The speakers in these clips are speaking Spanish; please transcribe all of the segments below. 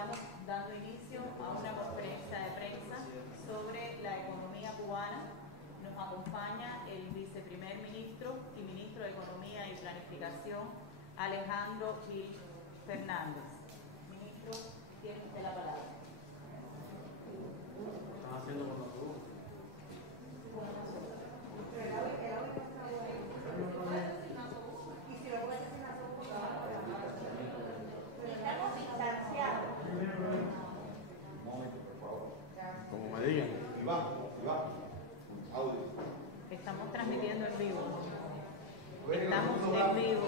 Estamos dando inicio a una conferencia de prensa sobre la economía cubana. Nos acompaña el viceprimer ministro y ministro de Economía y Planificación, Alejandro Gil Fernández. Ministro, tiene usted la palabra. ¿Están haciendo con nosotros? Estamos distanciados. Como me digan. Iván, audio. Estamos transmitiendo en vivo. Estamos en vivo.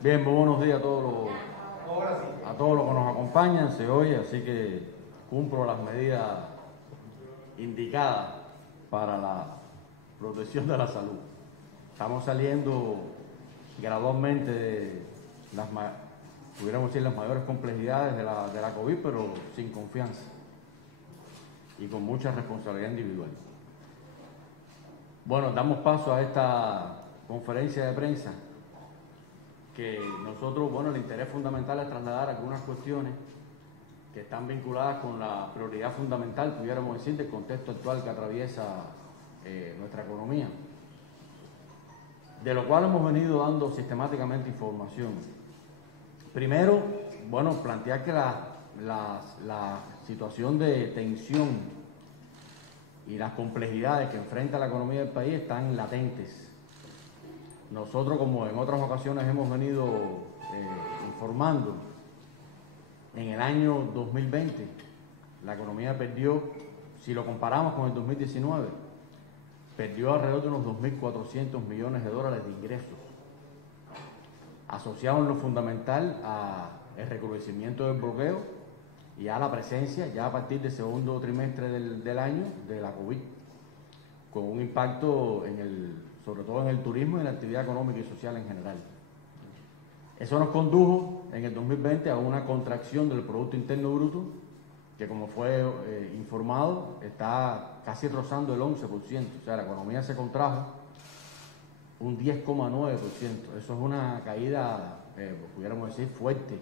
Bien, muy buenos días a todos Ahora sí. los que nos acompañan. Se oye, así que cumplo las medidas indicadas para la protección de la salud. Estamos saliendo gradualmente de pudiéramos decir, las mayores complejidades de la COVID, pero sin confianza y con mucha responsabilidad individual. Bueno, damos paso a esta conferencia de prensa que nosotros, el interés fundamental es trasladar algunas cuestiones que están vinculadas con la prioridad fundamental, pudiéramos decir, del contexto actual que atraviesa nuestra economía, de lo cual hemos venido dando sistemáticamente información. Primero, plantear que la situación de tensión y las complejidades que enfrenta la economía del país están latentes. Nosotros, como en otras ocasiones hemos venido informando, en el año 2020 la economía perdió, si lo comparamos con el 2019, perdió alrededor de unos 2.400 millones de dólares de ingresos, asociado en lo fundamental al recrudecimiento del bloqueo y a la presencia, ya a partir del segundo trimestre del año, de la COVID, con un impacto sobre todo en el turismo y en la actividad económica y social en general. Eso nos condujo en el 2020 a una contracción del Producto Interno Bruto, que, como fue informado, está casi rozando el 11%. O sea, la economía se contrajo un 10,9%. Eso es una caída, pudiéramos decir, fuerte.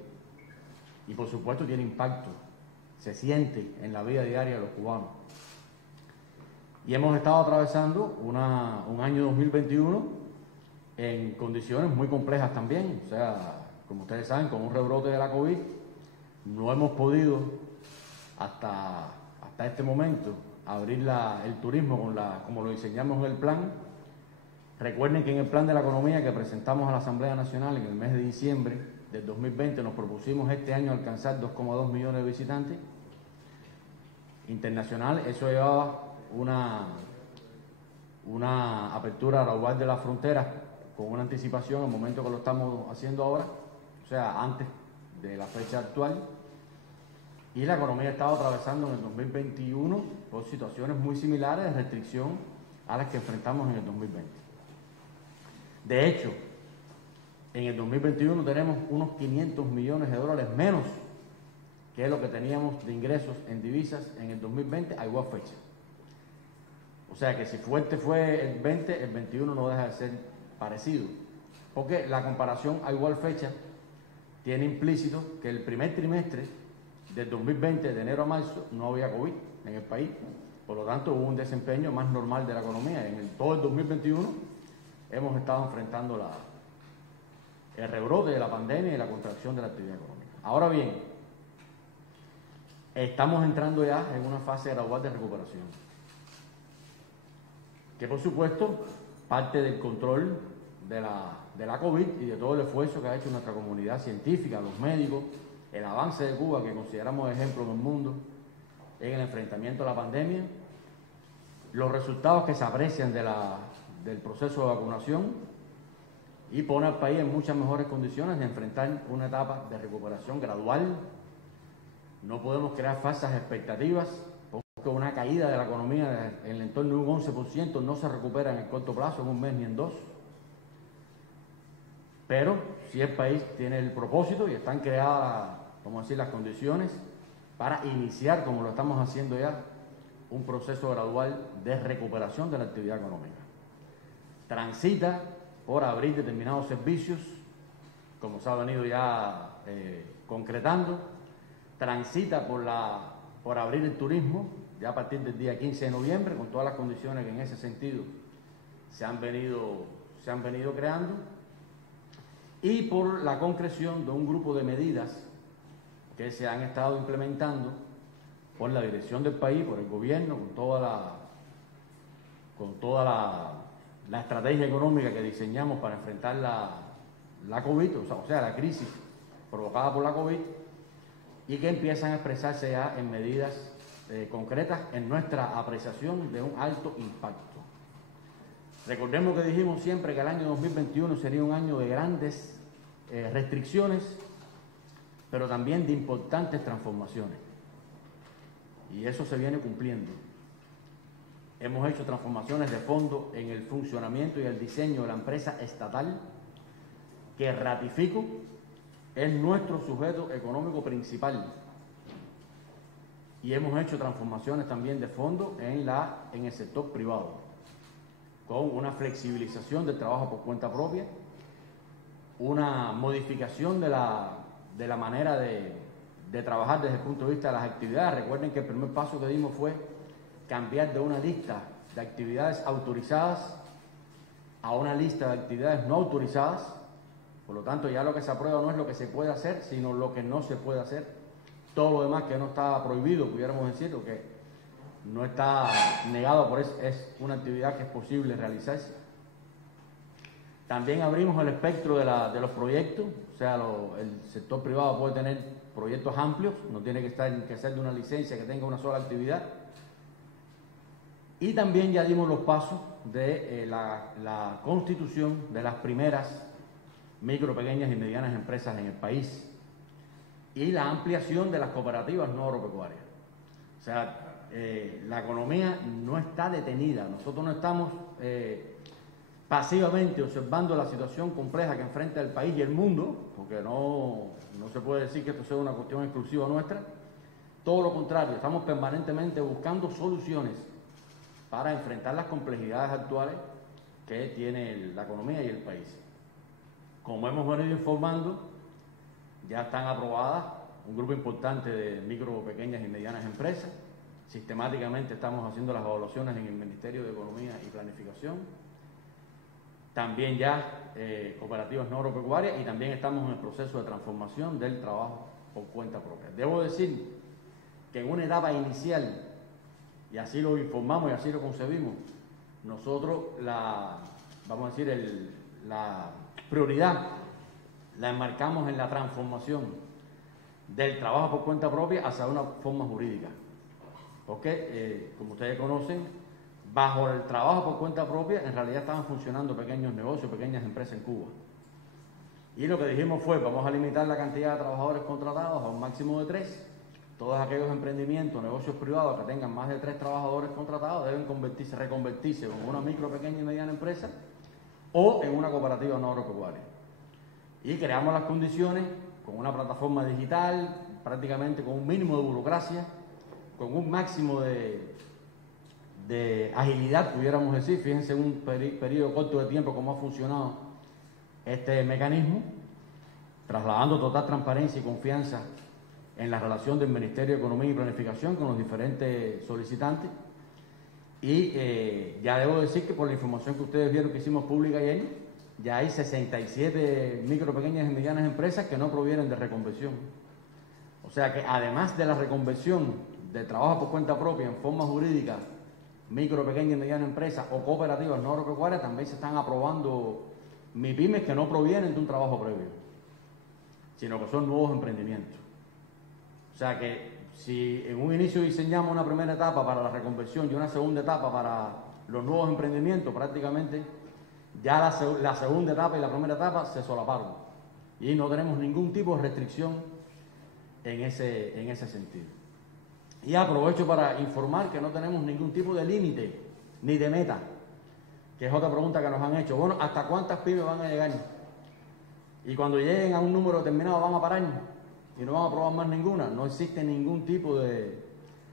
Y por supuesto tiene impacto, se siente en la vida diaria de los cubanos. Y hemos estado atravesando un año 2021 en condiciones muy complejas también. O sea, como ustedes saben, con un rebrote de la COVID, no hemos podido hasta este momento abrir el turismo como lo diseñamos en el plan. Recuerden que en el plan de la economía que presentamos a la Asamblea Nacional en el mes de diciembre del 2020 nos propusimos este año alcanzar 2,2 millones de visitantes internacionales. Eso llevaba una apertura gradual de las fronteras con una anticipación al momento que lo estamos haciendo ahora, o sea, antes de la fecha actual. Y la economía ha estado atravesando en el 2021 por situaciones muy similares de restricción a las que enfrentamos en el 2020. De hecho, en el 2021 tenemos unos 500 millones de dólares menos que lo que teníamos de ingresos en divisas en el 2020 a igual fecha. O sea que si fuerte fue el 20, el 21 no deja de ser parecido, porque la comparación a igual fecha tiene implícito que el primer trimestre del 2020, de enero a marzo, no había COVID en el país. Por lo tanto, hubo un desempeño más normal de la economía. Todo el 2021 hemos estado enfrentando el rebrote de la pandemia y la contracción de la actividad económica. Ahora bien, estamos entrando ya en una fase gradual de recuperación, que por supuesto parte del control de la COVID y de todo el esfuerzo que ha hecho nuestra comunidad científica, los médicos, el avance de Cuba, que consideramos ejemplo en el mundo en el enfrentamiento a la pandemia, los resultados que se aprecian del proceso de vacunación, y pone al país en muchas mejores condiciones de enfrentar una etapa de recuperación gradual. No podemos crear falsas expectativas, porque una caída de la economía en el entorno de un 11% no se recupera en el corto plazo, en un mes ni en dos. Pero si el país tiene el propósito y están creadas, las condiciones para iniciar, como lo estamos haciendo ya, un proceso gradual de recuperación de la actividad económica. Transita por abrir determinados servicios como se ha venido ya concretando, transita por abrir el turismo ya a partir del día 15 de noviembre, con todas las condiciones que en ese sentido se han venido creando, y por la concreción de un grupo de medidas que se han estado implementando por la dirección del país, por el gobierno, con toda la estrategia económica que diseñamos para enfrentar la COVID, o sea, la crisis provocada por la COVID, y que empiezan a expresarse ya en medidas concretas en nuestra apreciación de un alto impacto. Recordemos que dijimos siempre que el año 2021 sería un año de grandes restricciones, pero también de importantes transformaciones. Y eso se viene cumpliendo. Hemos hecho transformaciones de fondo en el funcionamiento y el diseño de la empresa estatal, que ratifico es nuestro sujeto económico principal. Y hemos hecho transformaciones también de fondo en el sector privado, con una flexibilización del trabajo por cuenta propia, una modificación de la manera de trabajar desde el punto de vista de las actividades. Recuerden que el primer paso que dimos fue cambiar de una lista de actividades autorizadas a una lista de actividades no autorizadas. Por lo tanto, ya lo que se aprueba no es lo que se puede hacer, sino lo que no se puede hacer. Todo lo demás que no está prohibido, pudiéramos decir, lo que no está negado, por eso es una actividad que es posible realizarse. También abrimos el espectro de los proyectos, o sea, el sector privado puede tener proyectos amplios, no tiene que ser de una licencia que tenga una sola actividad. Y también ya dimos los pasos de la constitución de las primeras micro, pequeñas y medianas empresas en el país, y la ampliación de las cooperativas no agropecuarias. O sea, la economía no está detenida, nosotros no estamos pasivamente observando la situación compleja que enfrenta el país y el mundo, porque no se puede decir que esto sea una cuestión exclusiva nuestra. Todo lo contrario, estamos permanentemente buscando soluciones para enfrentar las complejidades actuales que tiene la economía y el país. Como hemos venido informando, ya están aprobadas un grupo importante de micro, pequeñas y medianas empresas. Sistemáticamente estamos haciendo las evaluaciones en el Ministerio de Economía y Planificación. También ya cooperativas no agropecuarias, y también estamos en el proceso de transformación del trabajo por cuenta propia. Debo decir que en una etapa inicial, y así lo informamos y así lo concebimos, nosotros la prioridad la enmarcamos en la transformación del trabajo por cuenta propia hacia una forma jurídica. Porque, como ustedes conocen, bajo el trabajo por cuenta propia, en realidad estaban funcionando pequeños negocios, pequeñas empresas en Cuba. Y lo que dijimos fue, vamos a limitar la cantidad de trabajadores contratados a un máximo de 3. Todos aquellos emprendimientos, negocios privados que tengan más de 3 trabajadores contratados deben reconvertirse en una micro, pequeña y mediana empresa o en una cooperativa no agropecuaria. Y creamos las condiciones con una plataforma digital, prácticamente con un mínimo de burocracia, con un máximo de agilidad, pudiéramos decir. Fíjense en un periodo corto de tiempo cómo ha funcionado este mecanismo, trasladando total transparencia y confianza en la relación del Ministerio de Economía y Planificación con los diferentes solicitantes. Y ya debo decir que por la información que ustedes vieron que hicimos pública ayer, ya hay 67 micro, pequeñas y medianas empresas que no provienen de reconversión. O sea que además de la reconversión de trabajo por cuenta propia en forma jurídica, micro, pequeñas y medianas empresas o cooperativas no agropecuarias, también se están aprobando MIPYMES que no provienen de un trabajo previo, sino que son nuevos emprendimientos. O sea que si en un inicio diseñamos una primera etapa para la reconversión y una segunda etapa para los nuevos emprendimientos, prácticamente ya la segunda etapa y la primera etapa se solaparon y no tenemos ningún tipo de restricción en ese sentido. Y aprovecho para informar que no tenemos ningún tipo de límite ni de meta, que es otra pregunta que nos han hecho. Bueno, ¿hasta cuántas pymes van a llegar? Y cuando lleguen a un número determinado van a parar y no van a aprobar más ninguna. No existe ningún tipo de...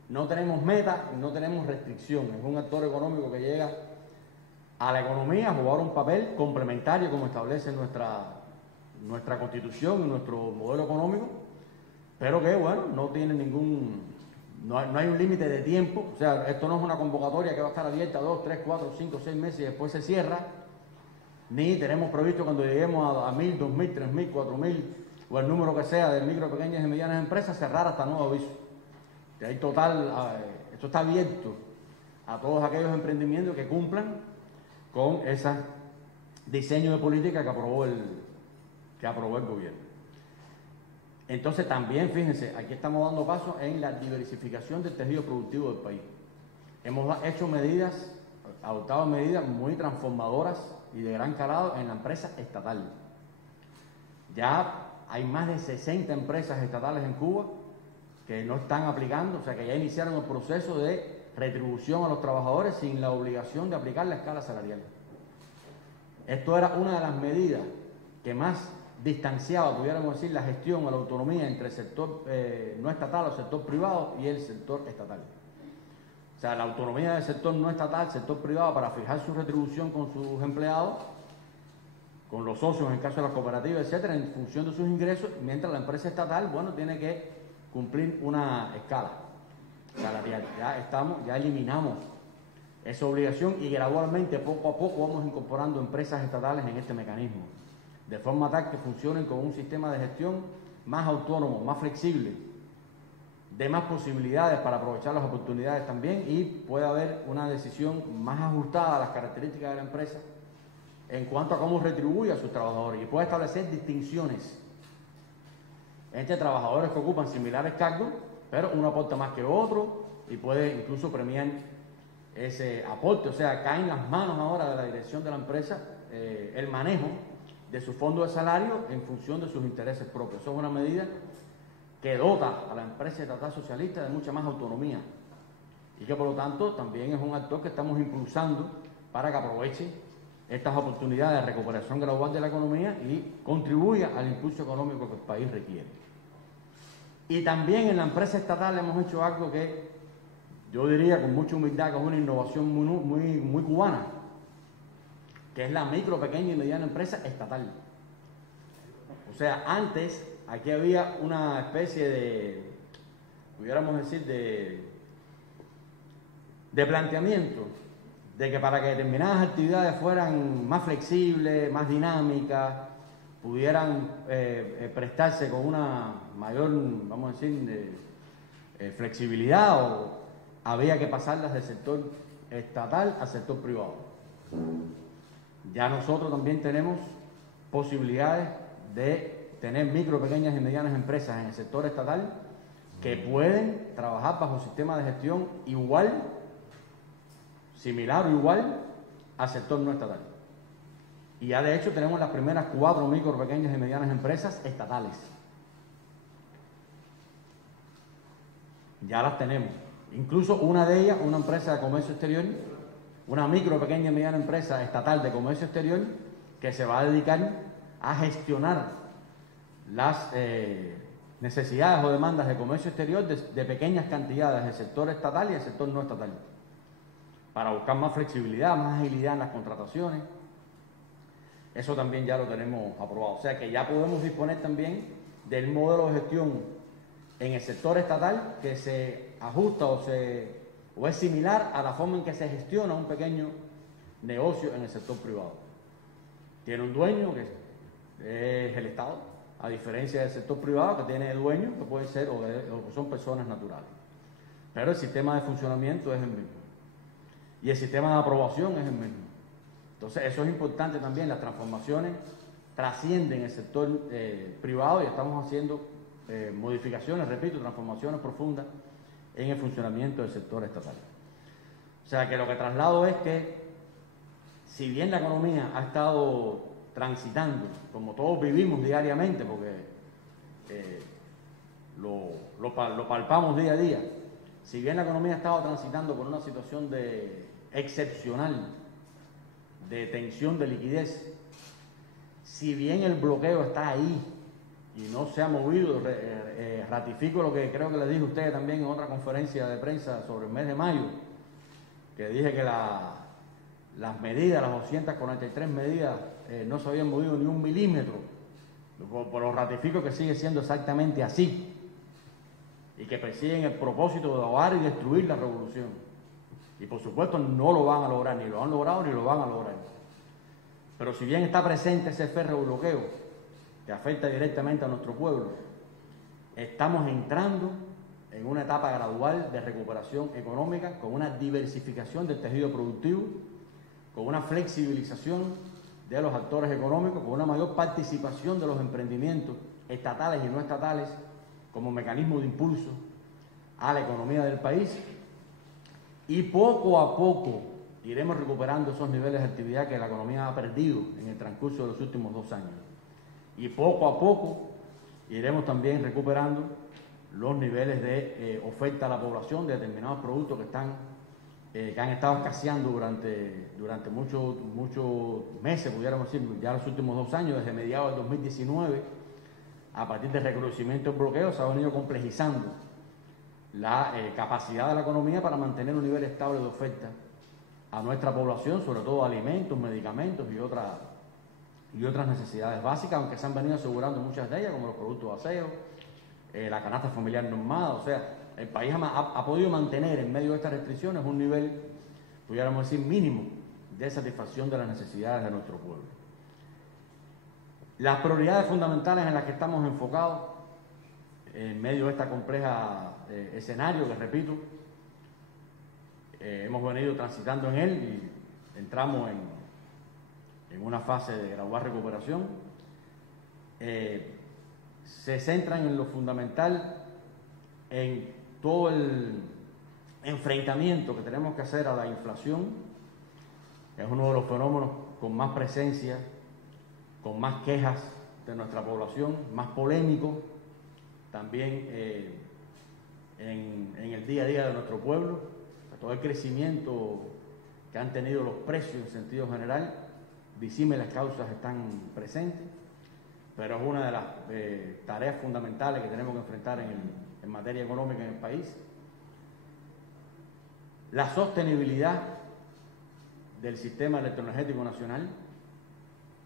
No tenemos meta y no tenemos restricción. Es un actor económico que llega a la economía a jugar un papel complementario, como establece nuestra constitución y nuestro modelo económico, pero que, bueno, no tiene no hay un límite de tiempo. O sea, esto no es una convocatoria que va a estar abierta 2, 3, 4, 5, 6 meses y después se cierra, ni tenemos previsto cuando lleguemos a 1.000, 2.000, 3.000, 4.000 o el número que sea de micro, pequeñas y medianas empresas cerrar hasta nuevo aviso. De ahí esto está abierto a todos aquellos emprendimientos que cumplan con ese diseño de política que aprobó el gobierno. Entonces también, fíjense, aquí estamos dando paso en la diversificación del tejido productivo del país. Hemos adoptado medidas muy transformadoras y de gran calado en la empresa estatal. Ya hay más de 60 empresas estatales en Cuba que no están aplicando, o sea que ya iniciaron el proceso de retribución a los trabajadores sin la obligación de aplicar la escala salarial. Esto era una de las medidas que más distanciaba, pudiéramos decir, la gestión o la autonomía entre el sector no estatal o el sector privado y el sector estatal. O sea, la autonomía del sector no estatal, sector privado, para fijar su retribución con sus empleados, con los socios en el caso de las cooperativas, etcétera, en función de sus ingresos, mientras la empresa estatal, bueno, tiene que cumplir una escala salarial. Ya eliminamos esa obligación y gradualmente, poco a poco, vamos incorporando empresas estatales en este mecanismo, de forma tal que funcionen con un sistema de gestión más autónomo, más flexible, de más posibilidades para aprovechar las oportunidades también, y puede haber una decisión más ajustada a las características de la empresa en cuanto a cómo retribuye a sus trabajadores, y puede establecer distinciones entre trabajadores que ocupan similares cargos, pero uno aporta más que otro, y puede incluso premiar ese aporte. O sea, cae en las manos ahora de la dirección de la empresa el manejo de su fondo de salario en función de sus intereses propios. Eso es una medida que dota a la empresa estatal socialista de mucha más autonomía y que por lo tanto también es un actor que estamos impulsando para que aproveche estas oportunidades de recuperación gradual de la economía y contribuya al impulso económico que el país requiere. Y también en la empresa estatal hemos hecho algo que yo diría con mucha humildad que es una innovación muy cubana, que es la micro, pequeña y mediana empresa estatal. O sea, antes aquí había una especie de, pudiéramos decir, de planteamiento de que para que determinadas actividades fueran más flexibles, más dinámicas, pudieran prestarse con una mayor, vamos a decir, flexibilidad, había que pasarlas del sector estatal al sector privado. Ya nosotros también tenemos posibilidades de tener micro, pequeñas y medianas empresas en el sector estatal que pueden trabajar bajo un sistema de gestión igual, similar o igual al sector no estatal. Y ya de hecho tenemos las primeras 4 micro, pequeñas y medianas empresas estatales. Ya las tenemos. Incluso una de ellas, una empresa de comercio exterior, una micro, pequeña y mediana empresa estatal de comercio exterior que se va a dedicar a gestionar las necesidades o demandas de comercio exterior de pequeñas cantidades del sector estatal y del sector no estatal, para buscar más flexibilidad, más agilidad en las contrataciones. Eso también ya lo tenemos aprobado. O sea que ya podemos disponer también del modelo de gestión en el sector estatal que se ajusta o es similar a la forma en que se gestiona un pequeño negocio en el sector privado. Tiene un dueño que es el Estado, a diferencia del sector privado que tiene dueño que puede ser o que son personas naturales. Pero el sistema de funcionamiento es el mismo. Y el sistema de aprobación es el mismo. Entonces eso es importante también. Las transformaciones trascienden el sector privado y estamos haciendo modificaciones, repito, transformaciones profundas en el funcionamiento del sector estatal. O sea que lo que traslado es que si bien la economía ha estado transitando, como todos vivimos diariamente, porque lo palpamos día a día, si bien la economía ha estado transitando por una situación excepcional de tensión de liquidez, si bien el bloqueo está ahí y no se ha movido, ratifico lo que creo que le dije a ustedes también en otra conferencia de prensa sobre el mes de mayo, que dije que las medidas, las 243 medidas, no se habían movido ni 1 milímetro Pero ratifico que sigue siendo exactamente así y que persiguen el propósito de ahogar y destruir la revolución. Y por supuesto no lo van a lograr, ni lo han logrado ni lo van a lograr. Pero si bien está presente ese férreo bloqueo que afecta directamente a nuestro pueblo, estamos entrando en una etapa gradual de recuperación económica con una diversificación del tejido productivo, con una flexibilización de los actores económicos, con una mayor participación de los emprendimientos estatales y no estatales como mecanismo de impulso a la economía del país, y poco a poco iremos recuperando esos niveles de actividad que la economía ha perdido en el transcurso de los últimos 2 años. Y poco a poco iremos también recuperando los niveles de oferta a la población de determinados productos que han estado escaseando durante muchos meses, pudiéramos decir, ya los últimos 2 años, desde mediados del 2019, a partir del recrudecimiento del bloqueo, se ha venido complejizando la capacidad de la economía para mantener un nivel estable de oferta a nuestra población, sobre todo alimentos, medicamentos y otras necesidades básicas, aunque se han venido asegurando muchas de ellas, como los productos de aseo, la canasta familiar normada. O sea, el país ha podido mantener en medio de estas restricciones un nivel, pudiéramos decir, mínimo de satisfacción de las necesidades de nuestro pueblo. Las prioridades fundamentales en las que estamos enfocados en medio de esta compleja escenario que, repito, hemos venido transitando en él y entramos en una fase de gradual recuperación, se centran en lo fundamental, en todo el enfrentamiento que tenemos que hacer a la inflación. Es uno de los fenómenos con más presencia, con más quejas de nuestra población, más polémico también en el día a día de nuestro pueblo. Todo el crecimiento que han tenido los precios en sentido general, disímiles causas están presentes, pero es una de las tareas fundamentales que tenemos que enfrentar en materia económica en el país. La sostenibilidad del sistema electroenergético nacional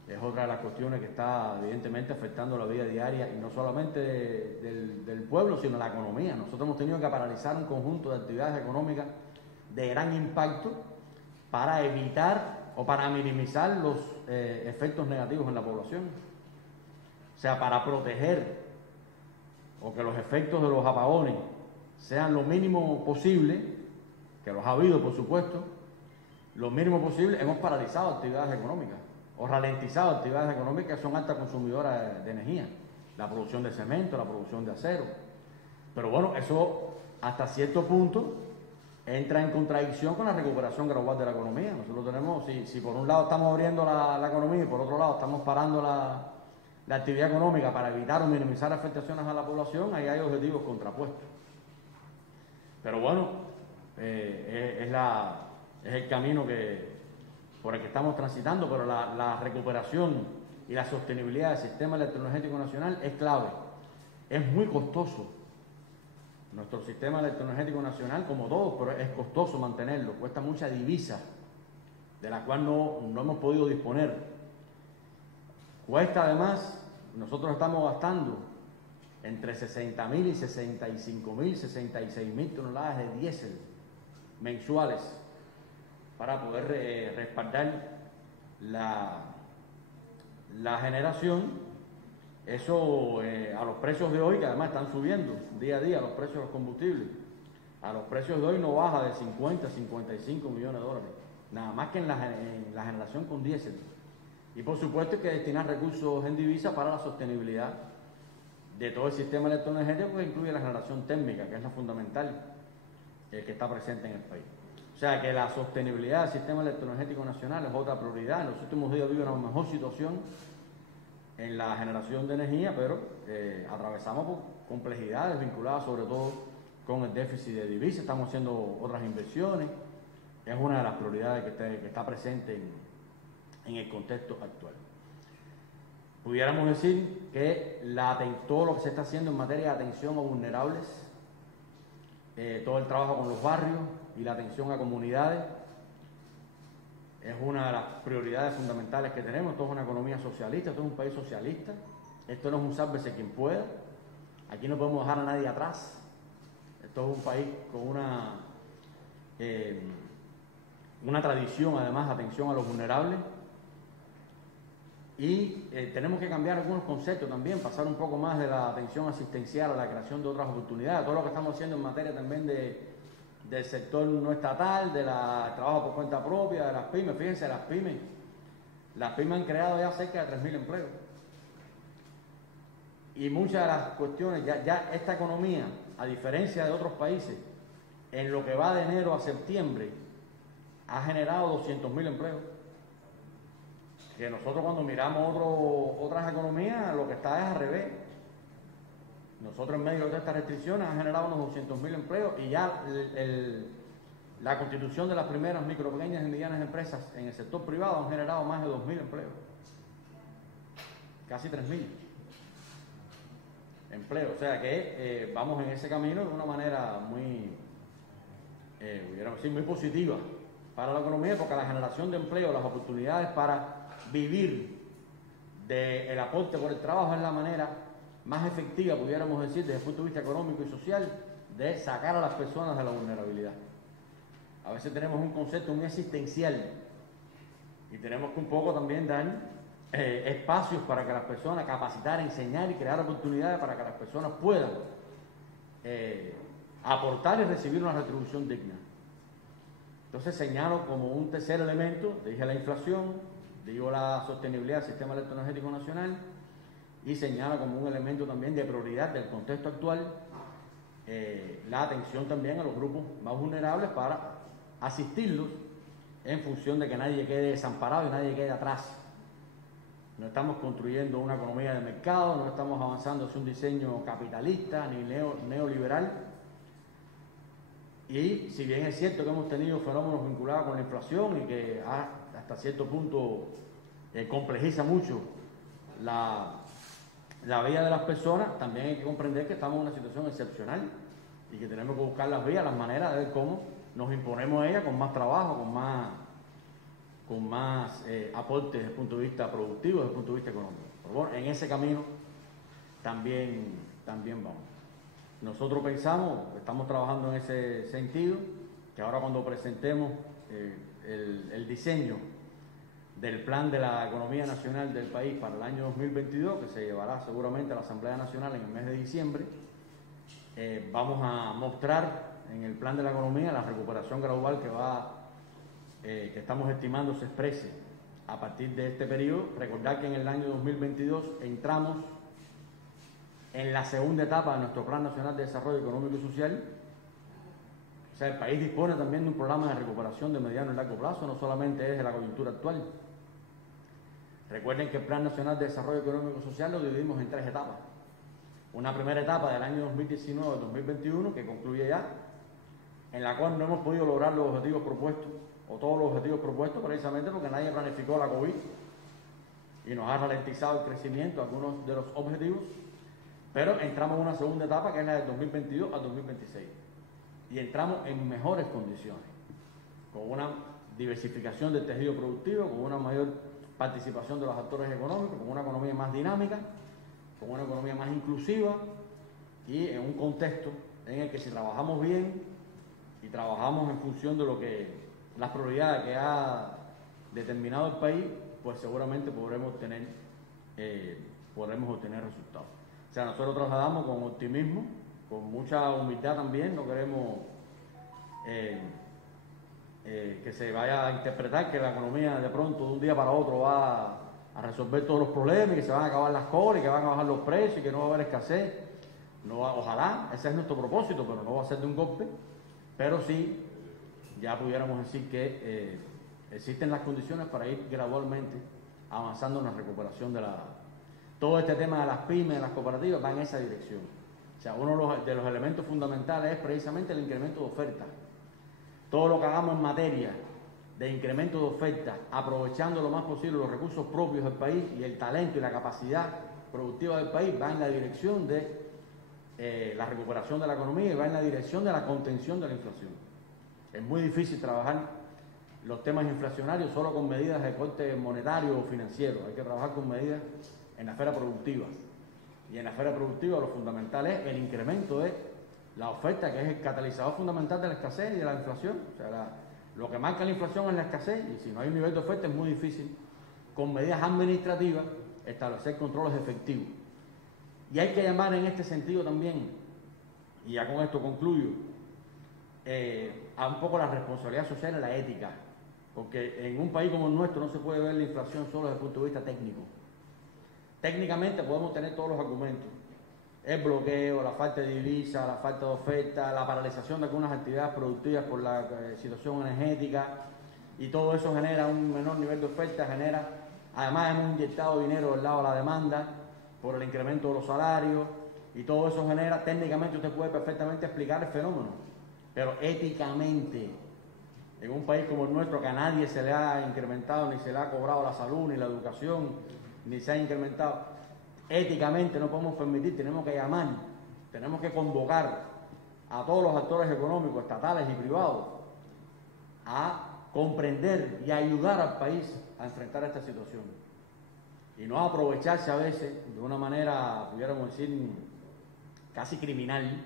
es otra de las cuestiones que está evidentemente afectando la vida diaria, y no solamente del pueblo, sino la economía. Nosotros hemos tenido que paralizar un conjunto de actividades económicas de gran impacto para evitar o para minimizar los efectos negativos en la población. O sea, para proteger o que los efectos de los apagones sean lo mínimo posible, que los ha habido por supuesto, lo mínimo posible, hemos paralizado actividades económicas o ralentizado actividades económicas que son altas consumidoras de energía, la producción de cemento, la producción de acero. Pero bueno, eso hasta cierto punto entra en contradicción con la recuperación gradual de la economía. Nosotros tenemos, si por un lado estamos abriendo la economía y por otro lado estamos parando la actividad económica para evitar o minimizar afectaciones a la población, ahí hay objetivos contrapuestos. Pero bueno, es el camino por el que estamos transitando, pero la recuperación y la sostenibilidad del sistema electroenergético nacional es clave. Es muy costoso nuestro sistema electroenergético nacional, como todos, pero es costoso mantenerlo, cuesta mucha divisa, de la cual no hemos podido disponer. Cuesta además, nosotros estamos gastando entre 60.000 y 65.000, 66.000 toneladas de diésel mensuales para poder respaldar la generación. Eso a los precios de hoy, que además están subiendo día a día los precios de los combustibles, a los precios de hoy no baja de 50 a 55 millones de dólares, nada más que en la generación con diésel. Y por supuesto hay que destinar recursos en divisa para la sostenibilidad de todo el sistema electroenergético, que incluye la generación térmica, que es la fundamental que está presente en el país. O sea que la sostenibilidad del sistema electroenergético nacional es otra prioridad. En los últimos días vive una mejor situación en la generación de energía, pero atravesamos por complejidades vinculadas sobre todo con el déficit de divisas. Estamos haciendo otras inversiones. Es una de las prioridades que está presente en el contexto actual. Pudiéramos decir que todo lo que se está haciendo en materia de atención a vulnerables, todo el trabajo con los barrios y la atención a comunidades, es una de las prioridades fundamentales que tenemos. Esto es una economía socialista, esto es un país socialista, Esto no es un sálvese quien pueda. Aquí no podemos dejar a nadie atrás. Esto es un país con una tradición, además, de atención a los vulnerables. Y tenemos que cambiar algunos conceptos también, pasar un poco más de la atención asistencial a la creación de otras oportunidades, todo lo que estamos haciendo en materia también del sector no estatal, del trabajo por cuenta propia, de las pymes. Fíjense, las pymes han creado ya cerca de 3.000 empleos. Y muchas de las cuestiones, ya esta economía, a diferencia de otros países, en lo que va de enero a septiembre, ha generado 200.000 empleos. Que nosotros cuando miramos otras economías, lo que está es al revés. Nosotros en medio de estas restricciones han generado unos 200.000 empleos y ya la constitución de las primeras micro, pequeñas y medianas empresas en el sector privado han generado más de 2.000 empleos. Casi 3.000 empleos. O sea que vamos en ese camino de una manera muy, pudiéramos decir, muy positiva para la economía, porque la generación de empleo, las oportunidades para vivir del aporte por el trabajo es la manera más efectiva, pudiéramos decir, desde el punto de vista económico y social, de sacar a las personas de la vulnerabilidad. A veces tenemos un concepto muy existencial y tenemos que un poco también dar espacios para que las personas, capacitar, enseñar y crear oportunidades para que las personas puedan aportar y recibir una retribución digna. Entonces señalo como un tercer elemento, dije la inflación, digo la sostenibilidad del sistema electroenergético nacional y señala como un elemento también de prioridad del contexto actual la atención también a los grupos más vulnerables para asistirlos en función de que nadie quede desamparado y nadie quede atrás. No estamos construyendo una economía de mercado, no estamos avanzando hacia un diseño capitalista ni neoliberal. Y si bien es cierto que hemos tenido fenómenos vinculados con la inflación y que hasta cierto punto complejiza mucho la vida de las personas, también hay que comprender que estamos en una situación excepcional y que tenemos que buscar las vías, las maneras de ver cómo nos imponemos a ella con más trabajo, con más aportes desde el punto de vista productivo, desde el punto de vista económico. Pero bueno, en ese camino también vamos. Nosotros pensamos, estamos trabajando en ese sentido, que ahora cuando presentemos el diseño del plan de la economía nacional del país para el año 2022, que se llevará seguramente a la Asamblea Nacional en el mes de diciembre, vamos a mostrar en el plan de la economía la recuperación gradual que estamos estimando se exprese a partir de este periodo. Recordar que en el año 2022 entramos en la segunda etapa de nuestro Plan Nacional de Desarrollo Económico y Social. O sea, el país dispone también de un programa de recuperación de mediano y largo plazo, no solamente es de la coyuntura actual. Recuerden que el Plan Nacional de Desarrollo Económico y Social lo dividimos en 3 etapas. Una primera etapa del año 2019-2021, que concluye ya, en la cual no hemos podido lograr los objetivos propuestos, o todos los objetivos propuestos, precisamente porque nadie planificó la COVID y nos ha ralentizado el crecimiento, algunos de los objetivos. Pero entramos en una segunda etapa, que es la del 2022 al 2026. Y entramos en mejores condiciones, con una diversificación del tejido productivo, con una mayor participación de los actores económicos, con una economía más dinámica, con una economía más inclusiva y en un contexto en el que si trabajamos bien y trabajamos en función de lo que las prioridades que ha determinado el país, pues seguramente podremos obtener resultados. O sea, nosotros trasladamos con optimismo, con mucha humildad también, no queremos que se vaya a interpretar que la economía de pronto de un día para otro va a resolver todos los problemas y que se van a acabar las cosas y que van a bajar los precios y que no va a haber escasez. Ojalá, ese es nuestro propósito, pero no va a ser de un golpe. Pero sí, ya pudiéramos decir que existen las condiciones para ir gradualmente avanzando en la recuperación de todo este tema de las pymes, de las cooperativas, va en esa dirección. O sea, uno de los elementos fundamentales es precisamente el incremento de oferta. Todo lo que hagamos en materia de incremento de oferta, aprovechando lo más posible los recursos propios del país y el talento y la capacidad productiva del país, va en la dirección de la recuperación de la economía y va en la dirección de la contención de la inflación. Es muy difícil trabajar los temas inflacionarios solo con medidas de corte monetario o financiero. Hay que trabajar con medidas en la esfera productiva. Y en la esfera productiva lo fundamental es el incremento de la oferta, que es el catalizador fundamental de la escasez y de la inflación. O sea, lo que marca la inflación es la escasez, y si no hay un nivel de oferta es muy difícil, con medidas administrativas, establecer controles efectivos. Y hay que llamar en este sentido también, y ya con esto concluyo, a un poco la responsabilidad social y la ética, porque en un país como el nuestro no se puede ver la inflación solo desde el punto de vista técnico. Técnicamente podemos tener todos los argumentos, el bloqueo, la falta de divisa, la falta de oferta, la paralización de algunas actividades productivas por la situación energética, y todo eso genera un menor nivel de oferta, además hemos inyectado dinero del lado de la demanda por el incremento de los salarios, y todo eso genera, técnicamente usted puede perfectamente explicar el fenómeno, pero éticamente, en un país como el nuestro, que a nadie se le ha incrementado, ni se le ha cobrado la salud, ni la educación, ni se ha incrementado, éticamente no podemos permitir, tenemos que llamar, tenemos que convocar a todos los actores económicos, estatales y privados, a comprender y ayudar al país a enfrentar esta situación. Y no aprovecharse a veces de una manera, pudiéramos decir, casi criminal,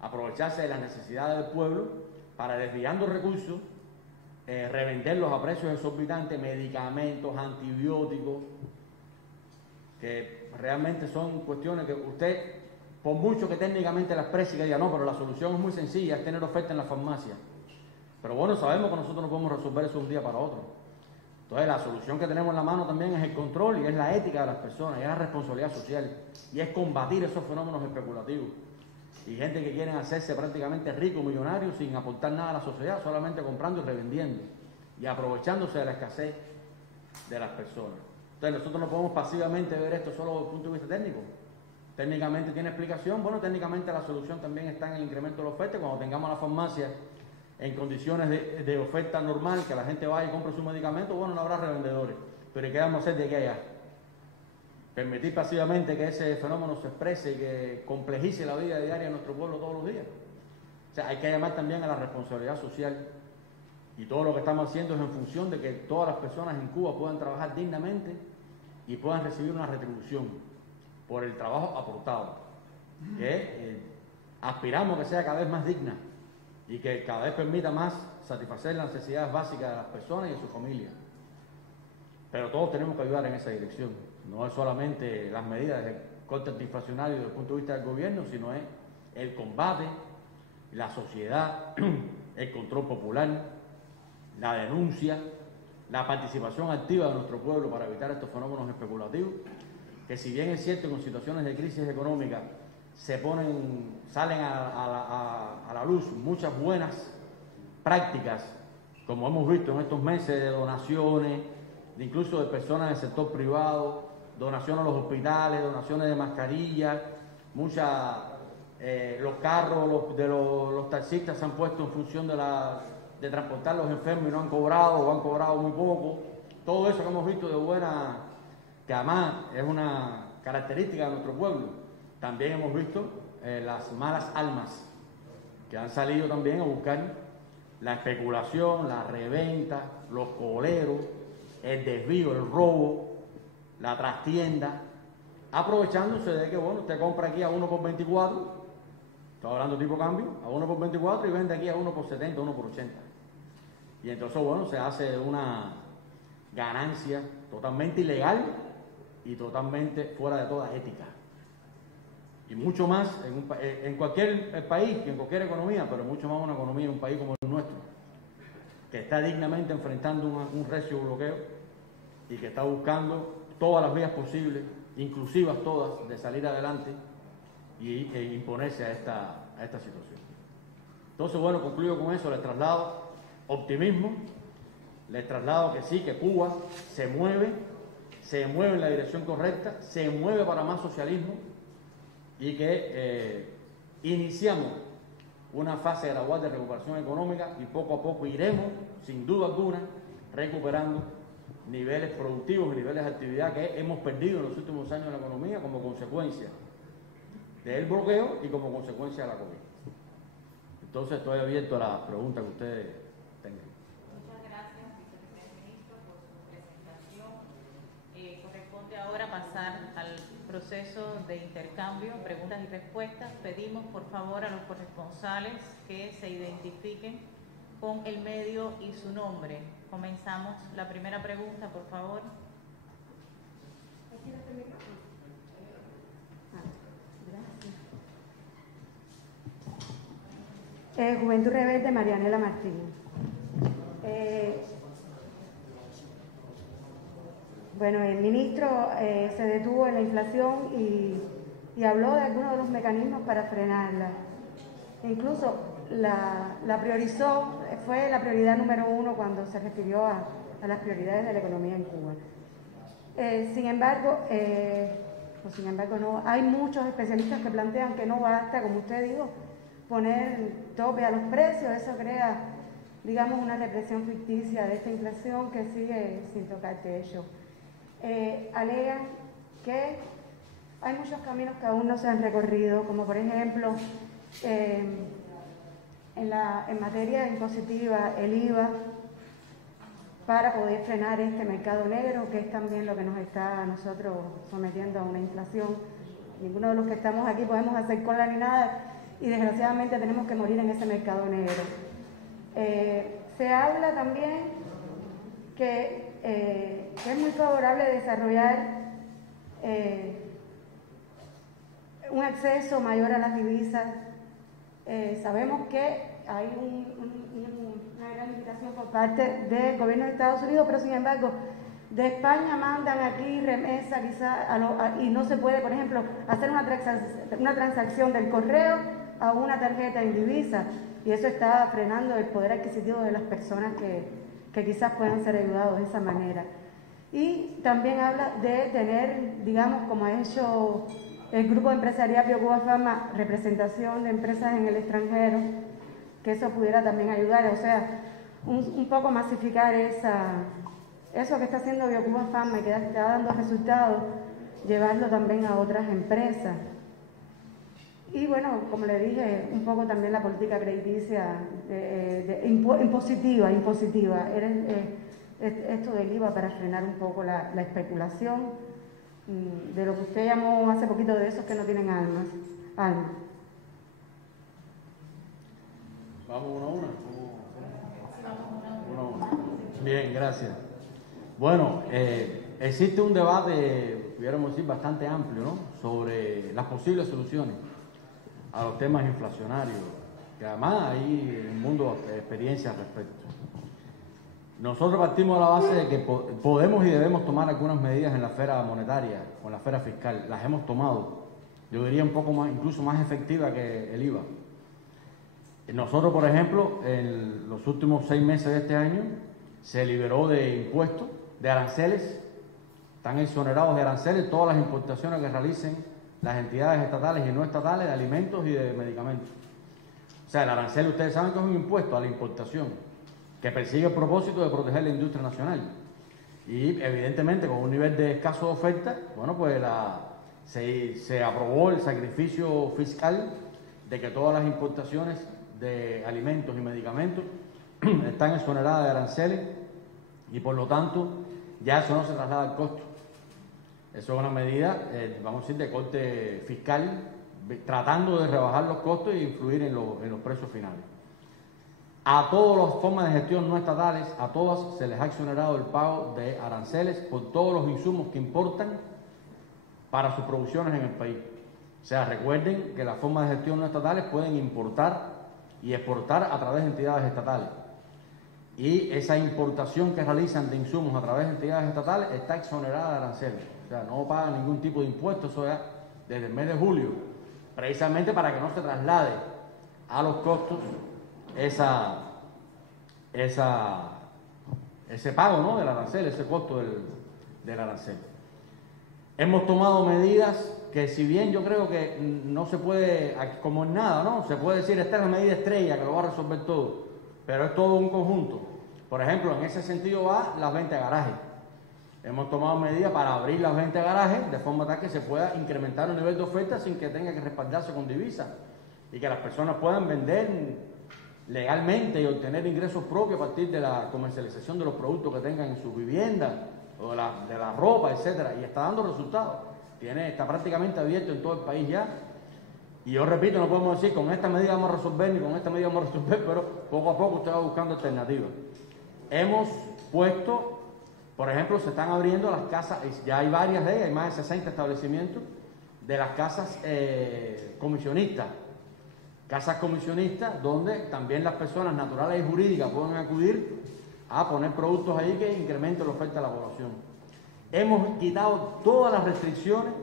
aprovecharse de las necesidades del pueblo para, desviando recursos, revenderlos a precios exorbitantes, medicamentos, antibióticos, que realmente son cuestiones que usted, por mucho que técnicamente las exprese y que diga, no, pero la solución es muy sencilla, es tener oferta en la farmacia. Pero bueno, sabemos que nosotros no podemos resolver eso de un día para otro. Entonces la solución que tenemos en la mano también es el control y es la ética de las personas, y es la responsabilidad social, y es combatir esos fenómenos especulativos. Y gente que quieren hacerse prácticamente ricos, millonarios, sin aportar nada a la sociedad, solamente comprando y revendiendo, y aprovechándose de la escasez de las personas. Entonces nosotros no podemos pasivamente ver esto solo desde el punto de vista técnico. Técnicamente tiene explicación, bueno, técnicamente la solución también está en el incremento de la oferta. Cuando tengamos la farmacia en condiciones de oferta normal, que la gente vaya y compre su medicamento, bueno, no habrá revendedores. Pero ¿qué vamos a hacer de aquí a allá? Permitir pasivamente que ese fenómeno se exprese y que complejice la vida diaria de nuestro pueblo todos los días. O sea, hay que llamar también a la responsabilidad social, y todo lo que estamos haciendo es en función de que todas las personas en Cuba puedan trabajar dignamente y puedan recibir una retribución por el trabajo aportado, que aspiramos que sea cada vez más digna y que cada vez permita más satisfacer las necesidades básicas de las personas y de sus familias. Pero todos tenemos que ayudar en esa dirección. No es solamente las medidas de corte antiinflacionario desde el punto de vista del gobierno, sino es el combate, la sociedad, el control popular, la denuncia, la participación activa de nuestro pueblo para evitar estos fenómenos especulativos, que si bien es cierto que en situaciones de crisis económica salen a la luz muchas buenas prácticas, como hemos visto en estos meses, de donaciones, incluso de personas del sector privado, donaciones a los hospitales, donaciones de mascarillas, los carros de los taxistas se han puesto en función de transportar a los enfermos y no han cobrado, o han cobrado muy poco. Todo eso que hemos visto de buena, que además es una característica de nuestro pueblo. También hemos visto las malas almas que han salido también a buscar la especulación, la reventa, los coleros, el desvío, el robo, la trastienda, aprovechándose de que, bueno, usted compra aquí a 1 por 24, estoy hablando tipo cambio, a 1 por 24 y vende aquí a 1 por 70, 1 por 80. Y entonces, bueno, se hace una ganancia totalmente ilegal y totalmente fuera de toda ética. Y mucho más en cualquier país y en cualquier economía, pero mucho más una economía en un país como el nuestro, que está dignamente enfrentando un recio bloqueo y que está buscando todas las vías posibles, inclusivas todas, de salir adelante e imponerse a esta situación. Entonces, bueno, concluyo con eso, les traslado optimismo, les traslado que sí, que Cuba se mueve en la dirección correcta, se mueve para más socialismo, y que iniciamos una fase gradual de recuperación económica y poco a poco iremos, sin duda alguna, recuperando niveles productivos y niveles de actividad que hemos perdido en los últimos años en la economía como consecuencia del bloqueo y como consecuencia de la COVID. Entonces estoy abierto a las preguntas que ustedes tengan. Muchas gracias, viceprimer ministro, por su presentación. Corresponde ahora pasar al proceso de intercambio, preguntas y respuestas. Pedimos por favor a los corresponsales que se identifiquen con el medio y su nombre. Comenzamos la primera pregunta, por favor. Juventud Rebelde, Marianela Martínez. Bueno, el ministro se detuvo en la inflación y habló de algunos de los mecanismos para frenarla. Incluso la priorizó, fue la prioridad número 1 cuando se refirió a las prioridades de la economía en Cuba. Sin embargo, no, hay muchos especialistas que plantean que no basta, como usted dijo, poner tope a los precios. Eso crea, digamos, una represión ficticia de esta inflación que sigue sin tocar techo. Alegan que hay muchos caminos que aún no se han recorrido, como por ejemplo en materia impositiva, el IVA, para poder frenar este mercado negro, que es también lo que nos está a nosotros sometiendo a una inflación. Ninguno de los que estamos aquí podemos hacer cola ni nada, y desgraciadamente tenemos que morir en ese mercado negro. Se habla también que es muy favorable desarrollar un acceso mayor a las divisas. Sabemos que hay una gran invitación por parte del gobierno de Estados Unidos, pero sin embargo de España mandan aquí remesa quizás y no se puede, por ejemplo, hacer una transacción del correo a una tarjeta en divisa, y eso está frenando el poder adquisitivo de las personas que quizás puedan ser ayudados de esa manera. Y también habla de tener, digamos, como ha hecho el grupo empresarial BioCuba Pharma, representación de empresas en el extranjero, que eso pudiera también ayudar, o sea, un poco masificar eso que está haciendo BioCuba Pharma y que está dando resultados, llevarlo también a otras empresas. Y bueno, como le dije, un poco también la política crediticia impositiva, esto del IVA para frenar un poco la especulación, de lo que usted llamó hace poquito de esos que no tienen alma. Vamos uno a una. Bien, gracias. Bueno, existe un debate, pudiéramos decir, bastante amplio, ¿no?, sobre las posibles soluciones a los temas inflacionarios, que además hay un mundo de experiencias al respecto. Nosotros partimos de la base de que podemos y debemos tomar algunas medidas en la esfera monetaria o en la esfera fiscal. Las hemos tomado, yo diría un poco más, incluso más efectiva que el IVA. Nosotros, por ejemplo, en los últimos 6 meses de este año se liberó de impuestos, de aranceles, están exonerados de aranceles todas las importaciones que realicen las entidades estatales y no estatales de alimentos y de medicamentos. O sea, el arancel, ustedes saben que es un impuesto a la importación que persigue el propósito de proteger la industria nacional. Y evidentemente con un nivel de escaso oferta, bueno, pues se aprobó el sacrificio fiscal de que todas las importaciones de alimentos y medicamentos están exoneradas de aranceles y por lo tanto ya eso no se traslada al costo. Eso es una medida, vamos a decir, de corte fiscal, tratando de rebajar los costos e influir en los precios finales. A todas las formas de gestión no estatales, a todas se les ha exonerado el pago de aranceles por todos los insumos que importan para sus producciones en el país. O sea, recuerden que las formas de gestión no estatales pueden importar y exportar a través de entidades estatales. Y esa importación que realizan de insumos a través de entidades estatales está exonerada de aranceles. O sea, no pagan ningún tipo de impuesto, eso ya desde el mes de julio, precisamente para que no se traslade a los costos ese pago, ¿no?, del arancel, ese costo del arancel. Hemos tomado medidas que, si bien yo creo que no se puede, como en nada, ¿no?, se puede decir esta es la medida estrella que lo va a resolver todo, pero es todo un conjunto. Por ejemplo, en ese sentido va las ventas de garaje. Hemos tomado medidas para abrir las ventas de garaje de forma tal que se pueda incrementar el nivel de oferta sin que tenga que respaldarse con divisas y que las personas puedan vender legalmente y obtener ingresos propios a partir de la comercialización de los productos que tengan en sus viviendas o de la ropa, etcétera, y está dando resultados. está prácticamente abierto en todo el país ya. Y yo repito, no podemos decir con esta medida vamos a resolver ni con esta medida vamos a resolver, pero poco a poco usted va buscando alternativas. Hemos puesto, por ejemplo, se están abriendo las casas, ya hay varias de ellas, hay más de 60 establecimientos de las casas comisionistas. Casas comisionistas donde también las personas naturales y jurídicas pueden acudir a poner productos ahí que incrementen la oferta a la población. Hemos quitado todas las restricciones.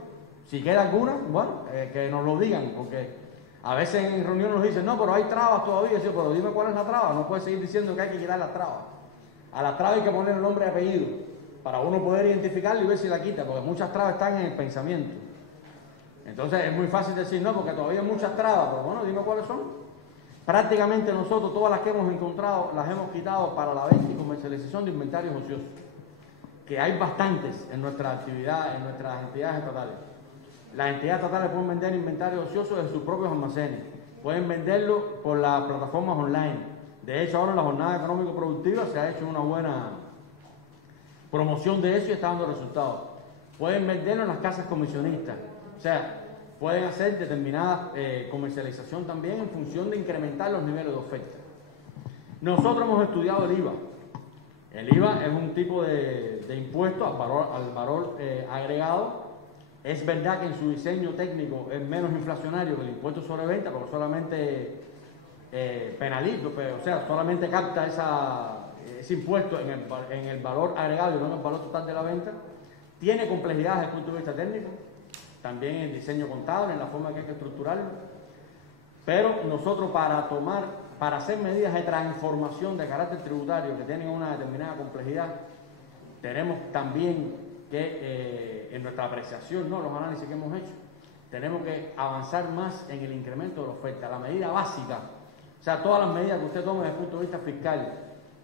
Si queda alguna, bueno, que nos lo digan, porque a veces en reuniones nos dicen, no, pero hay trabas todavía. Sí, pero dime cuál es la traba. No puedes seguir diciendo que hay que quitar las trabas. A las trabas hay que poner el nombre y apellido para uno poder identificarla y ver si la quita, porque muchas trabas están en el pensamiento. Entonces es muy fácil decir, no, porque todavía hay muchas trabas, pero bueno, dime cuáles son. Prácticamente nosotros todas las que hemos encontrado las hemos quitado para la venta y comercialización de inventarios ociosos, que hay bastantes en nuestra actividad, en nuestras entidades estatales. Las entidades estatales pueden vender inventarios ociosos de sus propios almacenes, pueden venderlo por las plataformas online. De hecho, ahora en la jornada económico-productiva se ha hecho una buena promoción de eso y está dando resultados. Pueden venderlo en las casas comisionistas, o sea, pueden hacer determinada comercialización también en función de incrementar los niveles de oferta. Nosotros hemos estudiado el IVA. El IVA es un tipo de impuesto al valor agregado. Es verdad que en su diseño técnico es menos inflacionario que el impuesto sobre venta, porque solamente penaliza, o sea, solamente capta ese impuesto en el valor agregado y no en el valor total de la venta. Tiene complejidades desde el punto de vista técnico, también en el diseño contable, en la forma que hay que estructurarlo. Pero nosotros para hacer medidas de transformación de carácter tributario que tienen una determinada complejidad, tenemos también que en nuestra apreciación, ¿no?, los análisis que hemos hecho, tenemos que avanzar más en el incremento de la oferta, la medida básica, o sea, todas las medidas que usted tome desde el punto de vista fiscal,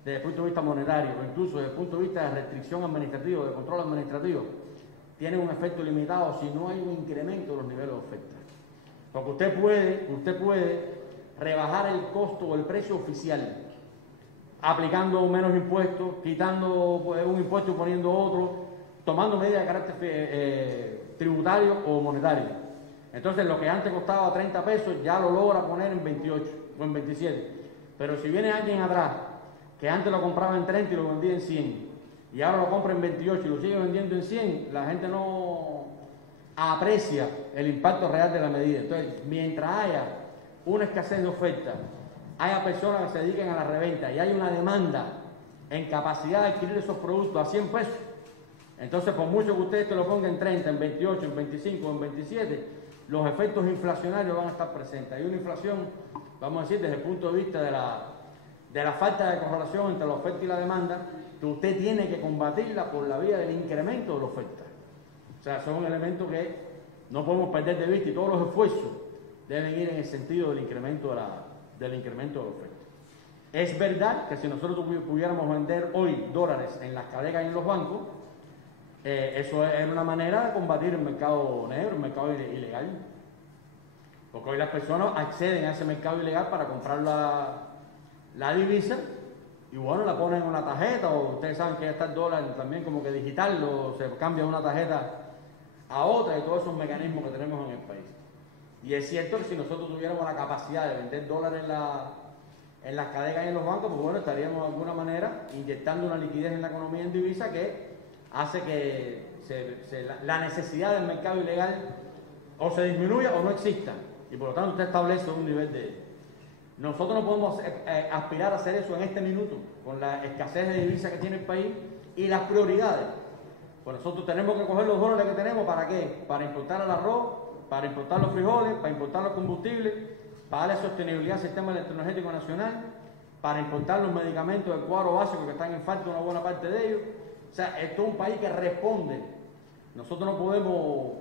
desde el punto de vista monetario, o incluso desde el punto de vista de restricción administrativa, de control administrativo, tienen un efecto limitado si no hay un incremento de los niveles de oferta. Porque usted puede rebajar el costo o el precio oficial, aplicando menos impuestos, quitando un impuesto y poniendo otro, tomando medidas de carácter tributario o monetario. Entonces, lo que antes costaba 30 pesos ya lo logra poner en 28 o en 27. Pero si viene alguien atrás, que antes lo compraba en 30 y lo vendía en 100, y ahora lo compra en 28 y lo sigue vendiendo en 100, la gente no aprecia el impacto real de la medida. Entonces, mientras haya una escasez de oferta, haya personas que se dediquen a la reventa y hay una demanda en capacidad de adquirir esos productos a 100 pesos, entonces, por mucho que usted te lo ponga en 30, en 28, en 25, en 27, los efectos inflacionarios van a estar presentes. Hay una inflación, vamos a decir, desde el punto de vista de la falta de correlación entre la oferta y la demanda, que usted tiene que combatirla por la vía del incremento de la oferta. O sea, son elementos que no podemos perder de vista y todos los esfuerzos deben ir en el sentido del incremento de la oferta. Es verdad que si nosotros pudiéramos vender hoy dólares en las cadenas y en los bancos, eso es una manera de combatir el mercado negro, el mercado ilegal. Porque hoy las personas acceden a ese mercado ilegal para comprar la divisa y bueno, la ponen en una tarjeta, o ustedes saben que ya está el dólar también como que digital, se cambia de una tarjeta a otra y todos esos mecanismos que tenemos en el país. Y es cierto que si nosotros tuviéramos la capacidad de vender dólares en las cadenas y en los bancos, pues bueno, estaríamos de alguna manera inyectando una liquidez en la economía en divisa que hace que la necesidad del mercado ilegal o se disminuya o no exista, y por lo tanto usted establece un nivel de... Nosotros no podemos aspirar a hacer eso en este minuto, con la escasez de divisas que tiene el país y las prioridades. Pues nosotros tenemos que coger los dólares que tenemos, ¿para qué? Para importar el arroz, para importar los frijoles, para importar los combustibles, para darle sostenibilidad al sistema electroenergético nacional, para importar los medicamentos del cuadro básico que están en falta una buena parte de ellos. O sea, esto es un país que responde. Nosotros no podemos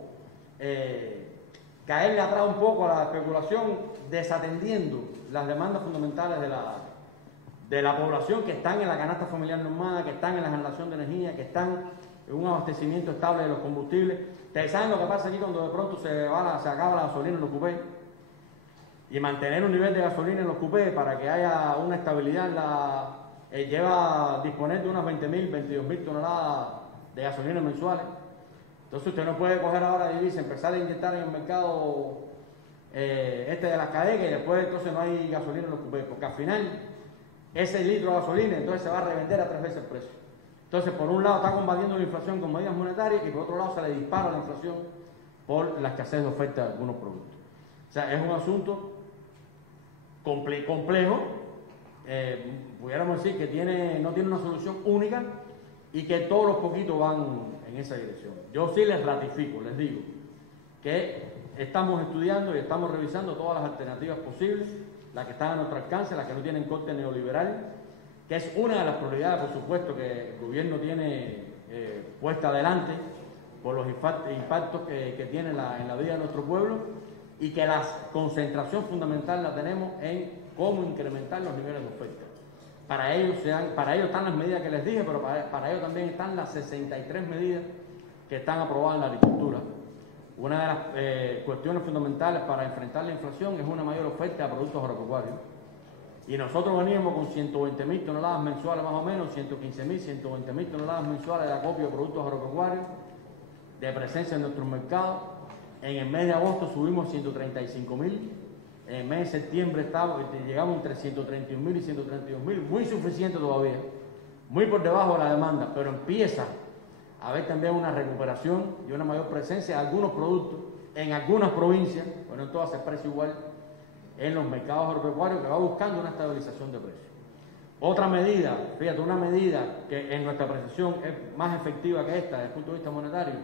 caerle atrás un poco a la especulación desatendiendo las demandas fundamentales de la población que están en la canasta familiar normada, que están en la generación de energía, que están en un abastecimiento estable de los combustibles. Ustedes saben lo que pasa aquí cuando de pronto se acaba la gasolina en los cupés, y mantener un nivel de gasolina en los cupés para que haya una estabilidad lleva a disponer de unas 20.000, 22.000 toneladas de gasolina mensuales. Entonces usted no puede coger ahora divisa, empezar a inyectar en el mercado de las cadenas y después entonces no hay gasolina en los cupés, porque al final ese litro de gasolina entonces se va a revender a 3 veces el precio. Entonces por un lado está combatiendo la inflación con medidas monetarias y por otro lado se le dispara la inflación por la escasez de oferta de algunos productos. O sea, es un asunto complejo, pudiéramos decir que no tiene una solución única y que todos los poquitos van en esa dirección. Yo sí les ratifico, les digo, que estamos estudiando y estamos revisando todas las alternativas posibles, las que están a nuestro alcance, las que no tienen corte neoliberal, que es una de las prioridades, por supuesto, que el gobierno tiene puesta adelante por los impactos que tiene en la vida de nuestro pueblo, y que la concentración fundamental la tenemos en cómo incrementar los niveles de oferta. Para ello están las medidas que les dije, pero para ello también están las 63 medidas que están aprobadas en la agricultura. Una de las cuestiones fundamentales para enfrentar la inflación es una mayor oferta de productos agropecuarios. Y nosotros veníamos con 120.000 toneladas mensuales más o menos, 115.000, 120.000 toneladas mensuales de acopio de productos agropecuarios, de presencia en nuestros mercados. En el mes de agosto subimos 135.000. En el mes de septiembre llegamos entre 131.000 y 132.000, muy suficiente todavía, muy por debajo de la demanda, pero empieza a haber también una recuperación y una mayor presencia de algunos productos en algunas provincias, bueno, en todas se precio igual, en los mercados agropecuarios, que va buscando una estabilización de precios. Otra medida, fíjate, una medida que en nuestra apreciación es más efectiva que esta desde el punto de vista monetario,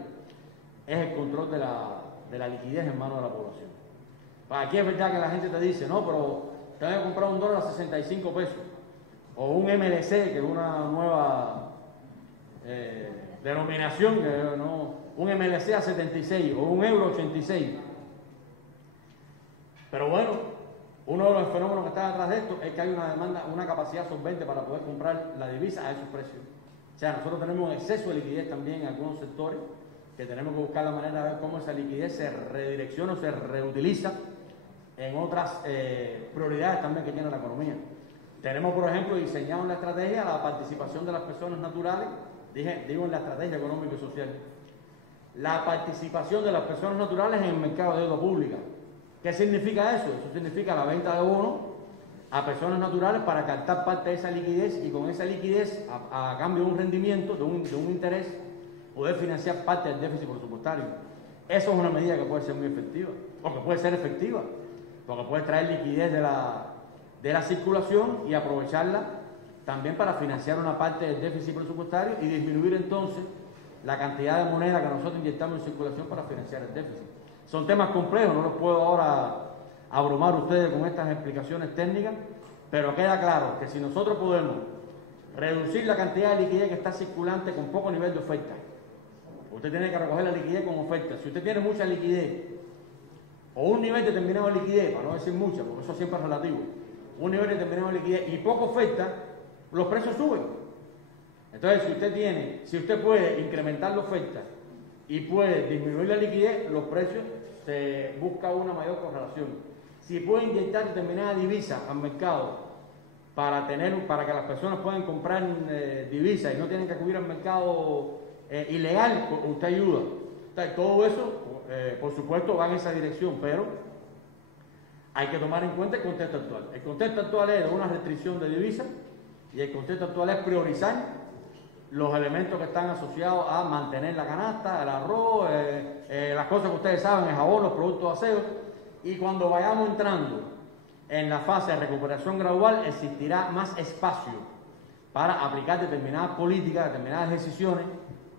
es el control de la liquidez en manos de la población. Aquí es verdad que la gente te dice, no, pero te voy a comprar un dólar a 65 pesos, o un MLC, que es una nueva denominación, un MLC a 76, o un euro a 86. Pero bueno, uno de los fenómenos que está detrás de esto es que hay una demanda, una capacidad solvente para poder comprar la divisa a esos precios. O sea, nosotros tenemos exceso de liquidez también en algunos sectores, que tenemos que buscar la manera de ver cómo esa liquidez se redirecciona o se reutiliza en otras prioridades también que tiene la economía. Tenemos, por ejemplo, diseñado en la estrategia la participación de las personas naturales, digo en la estrategia económica y social, la participación de las personas naturales en el mercado de deuda pública. ¿Qué significa eso? Eso significa la venta de bonos a personas naturales para captar parte de esa liquidez y con esa liquidez, a cambio de un rendimiento, de un interés, poder financiar parte del déficit presupuestario. Eso es una medida que puede ser muy efectiva, o que puede ser efectiva, porque puede traer liquidez de la circulación y aprovecharla también para financiar una parte del déficit presupuestario y disminuir entonces la cantidad de moneda que nosotros inyectamos en circulación para financiar el déficit. Son temas complejos, no los puedo ahora abrumar a ustedes con estas explicaciones técnicas, pero queda claro que si nosotros podemos reducir la cantidad de liquidez que está circulante con poco nivel de oferta, usted tiene que recoger la liquidez con oferta. Si usted tiene mucha liquidez, o un nivel determinado de liquidez, para no decir mucha, porque eso siempre es relativo, un nivel determinado de liquidez y poca oferta, los precios suben. Entonces, si usted puede incrementar la oferta y puede disminuir la liquidez, los precios se busca una mayor correlación. Si puede inyectar determinada divisa al mercado para que las personas puedan comprar divisas y no tienen que acudir al mercado ilegal, usted ayuda. Entonces, todo eso, por supuesto, va en esa dirección, pero hay que tomar en cuenta el contexto actual. El contexto actual es una restricción de divisas y el contexto actual es priorizar los elementos que están asociados a mantener la canasta, el arroz, las cosas que ustedes saben, el jabón, los productos de aseo. Y cuando vayamos entrando en la fase de recuperación gradual, existirá más espacio para aplicar determinadas políticas, determinadas decisiones,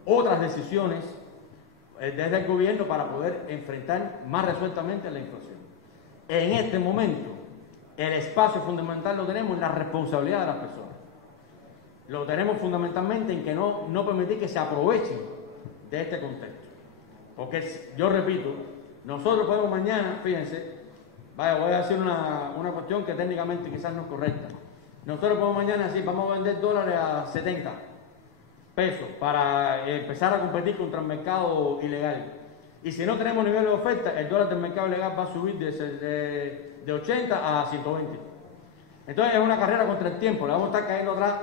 otras decisiones desde el gobierno para poder enfrentar más resueltamente la inflación. En este momento, el espacio fundamental lo tenemos en la responsabilidad de las personas. Lo tenemos fundamentalmente en que no permitir que se aprovechen de este contexto. Porque, yo repito, nosotros podemos mañana, fíjense, voy a decir una cuestión que técnicamente quizás no es correcta. Nosotros podemos mañana decir, vamos a vender dólares a 70 pesos para empezar a competir contra el mercado ilegal. Y si no tenemos nivel de oferta, el dólar del mercado ilegal va a subir de 80 a 120. Entonces es una carrera contra el tiempo, le vamos a estar cayendo atrás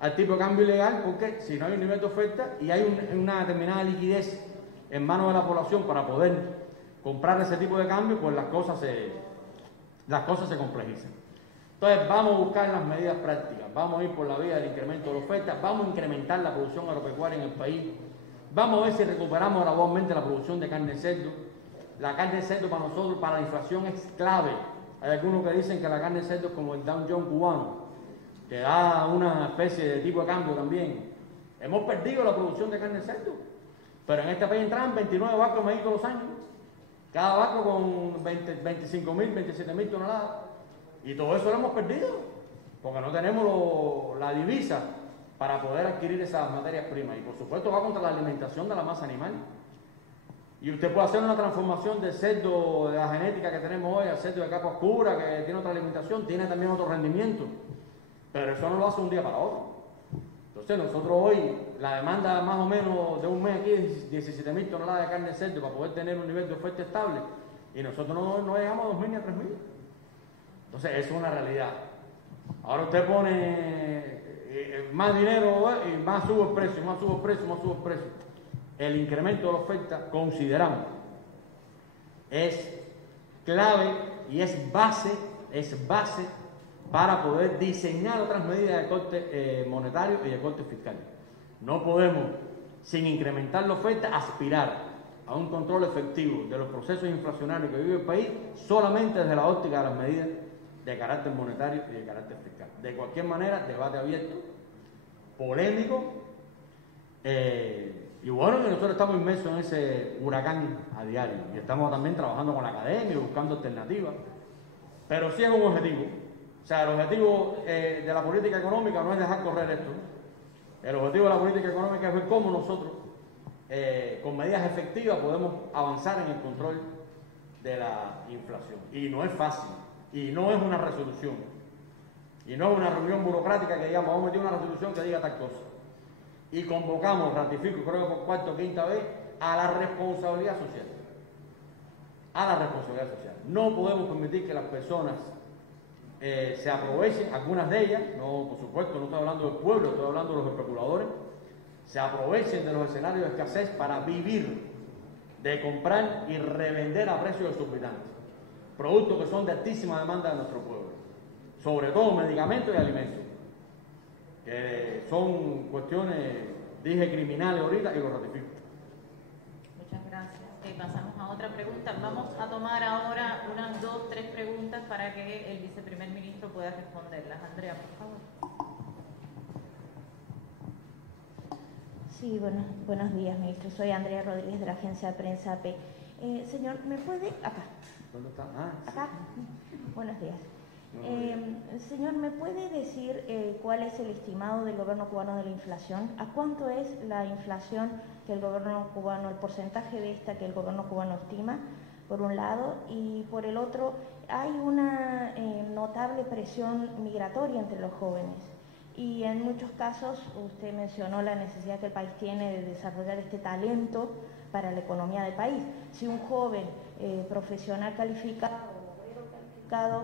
al tipo de cambio ilegal, porque si no hay un nivel de oferta y hay una determinada liquidez en manos de la población para poder comprar ese tipo de cambio, pues las cosas se complejizan. Entonces vamos a buscar las medidas prácticas, vamos a ir por la vía del incremento de la oferta, vamos a incrementar la producción agropecuaria en el país, vamos a ver si recuperamos gradualmente la producción de carne de cerdo. La carne de cerdo para nosotros, para la inflación, es clave. Hay algunos que dicen que la carne de cerdo es como el Dow Jones cubano, que da una especie de tipo de cambio también. Hemos perdido la producción de carne de cerdo, pero en este país entran 29 vacas de maíz todos los años, cada vaca con 25.000, 27.000 toneladas, y todo eso lo hemos perdido, porque no tenemos la divisa para poder adquirir esas materias primas, y por supuesto va contra la alimentación de la masa animal. Y usted puede hacer una transformación del cerdo, de la genética que tenemos hoy, al cerdo de capa oscura, que tiene otra alimentación, tiene también otro rendimiento, pero eso no lo hace un día para otro. Entonces nosotros hoy, la demanda más o menos de un mes aquí es 17.000 toneladas de carne de cerdo para poder tener un nivel de oferta estable, y nosotros no llegamos a 2.000 ni a 3.000. Entonces eso es una realidad. Ahora usted pone más dinero y más sube el precio, más sube el precio, más sube el precio. El incremento de la oferta, consideramos, es clave y es base para poder diseñar otras medidas de corte monetario y de corte fiscal. No podemos, sin incrementar la oferta, aspirar a un control efectivo de los procesos inflacionarios que vive el país solamente desde la óptica de las medidas de carácter monetario y de carácter fiscal. De cualquier manera, debate abierto, polémico, y bueno, que nosotros estamos inmersos en ese huracán a diario y estamos también trabajando con la academia y buscando alternativas, pero sí es un objetivo. O sea, el objetivo de la política económica no es dejar correr esto, ¿no? El objetivo de la política económica es ver cómo nosotros, con medidas efectivas, podemos avanzar en el control de la inflación. Y no es fácil, y no es una resolución, y no es una reunión burocrática que digamos, vamos a meter una resolución que diga tal cosa. Y convocamos, ratifico, creo que por cuarta o quinta vez, a la responsabilidad social. A la responsabilidad social. No podemos permitir que las personas se aprovechen, algunas de ellas, no, por supuesto, no estoy hablando del pueblo, estoy hablando de los especuladores, se aprovechen de los escenarios de escasez para vivir, de comprar y revender a precios exorbitantes productos que son de altísima demanda de nuestro pueblo, sobre todo medicamentos y alimentos, que son cuestiones, dije, criminales ahorita y lo ratifico. Muchas gracias. Pasamos a otra pregunta. Vamos a tomar ahora unas 2, 3 preguntas para que el viceprimer ministro pueda responderlas. Andrea, por favor. Sí, buenos días, ministro. Soy Andrea Rodríguez de la agencia de prensa AP. Señor, ¿me puede...? Acá. ¿Dónde está? Acá. Buenos días. Señor, ¿me puede decir cuál es el estimado del gobierno cubano de la inflación? ¿A cuánto es la inflación que el gobierno cubano, el porcentaje de esta que el gobierno cubano estima, por un lado? Y por el otro, hay una notable presión migratoria entre los jóvenes. Y en muchos casos, usted mencionó la necesidad que el país tiene de desarrollar este talento para la economía del país. Si un joven profesional calificado, obrero calificado,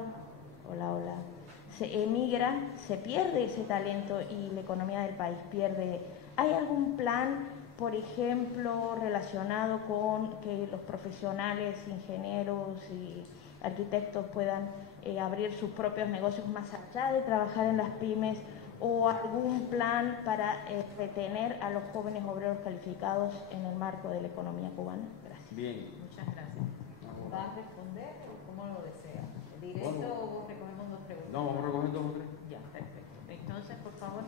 se emigra, se pierde ese talento y la economía del país pierde. ¿Hay algún plan, por ejemplo, relacionado con que los profesionales, ingenieros y arquitectos puedan abrir sus propios negocios más allá de trabajar en las pymes, o algún plan para retener a los jóvenes obreros calificados en el marco de la economía cubana? Gracias. Bien. Muchas gracias. ¿Va a responder o cómo lo desea? ¿Directo o recogemos 2 preguntas? No, vamos a recoger 2 o 3. Ya, perfecto. Entonces, por favor.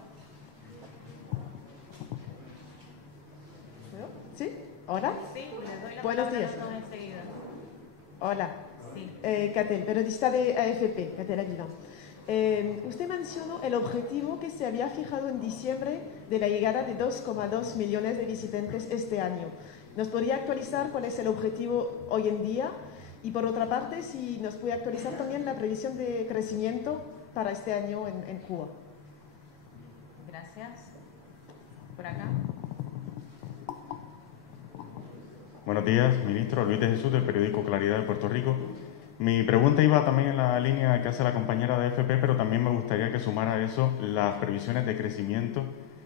¿Sí? ¿Hola? Sí, le doy la Buenos palabra días. a todos enseguida. Hola. Sí. Catel, periodista de AFP, Catel Aguilar. Usted mencionó el objetivo que se había fijado en diciembre de la llegada de 2,2 millones de visitantes este año. ¿Nos podría actualizar cuál es el objetivo hoy en día? Y por otra parte, si nos puede actualizar también la previsión de crecimiento para este año en Cuba. Gracias. Por acá. Buenos días, ministro. Luis de Jesús, del periódico Claridad de Puerto Rico. Mi pregunta iba también en la línea que hace la compañera de FP, pero también me gustaría que sumara a eso las previsiones de crecimiento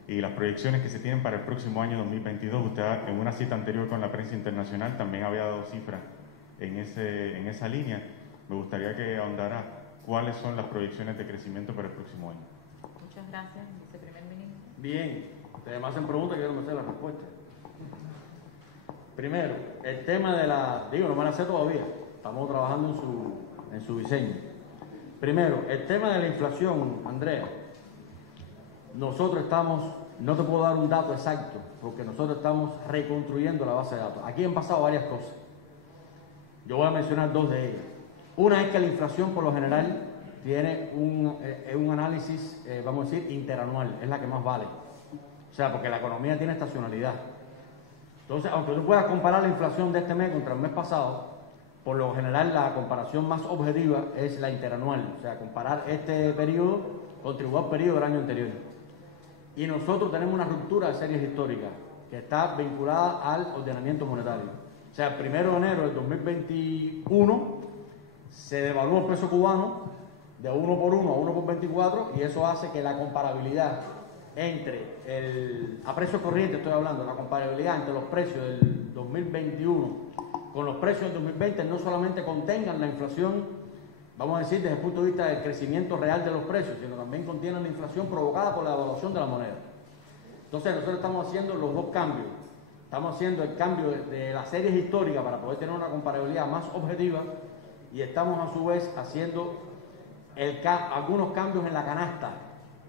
y las proyecciones que se tienen para el próximo año 2022. Usted en una cita anterior con la prensa internacional también había dado cifras en esa línea. Me gustaría que ahondara cuáles son las proyecciones de crecimiento para el próximo año. Muchas gracias, viceprimer ministro. Bien, ustedes me hacen preguntas y yo no me sé la respuesta. Primero, el tema de no me la sé todavía, estamos trabajando en su diseño. Primero, el tema de la inflación, Andrea, nosotros no te puedo dar un dato exacto, porque nosotros estamos reconstruyendo la base de datos. Aquí han pasado varias cosas. Yo voy a mencionar dos de ellas. Una es que la inflación, por lo general, tiene un análisis, vamos a decir, interanual, es la que más vale. O sea, porque la economía tiene estacionalidad. Entonces, aunque tú puedas comparar la inflación de este mes contra el mes pasado, por lo general la comparación más objetiva es la interanual, o sea, comparar este periodo contra el periodo del año anterior. Y nosotros tenemos una ruptura de series históricas que está vinculada al ordenamiento monetario. O sea, el 1 de enero del 2021 se devaluó el peso cubano de 1 por 1 a 1 por 24 y eso hace que la comparabilidad a precios corrientes estoy hablando, la comparabilidad entre los precios del 2021 con los precios del 2020 no solamente contengan la inflación, vamos a decir, desde el punto de vista del crecimiento real de los precios, sino también contienen la inflación provocada por la devaluación de la moneda. Entonces nosotros estamos haciendo los dos cambios. Estamos haciendo el cambio de las series históricas para poder tener una comparabilidad más objetiva y estamos a su vez haciendo algunos cambios en la canasta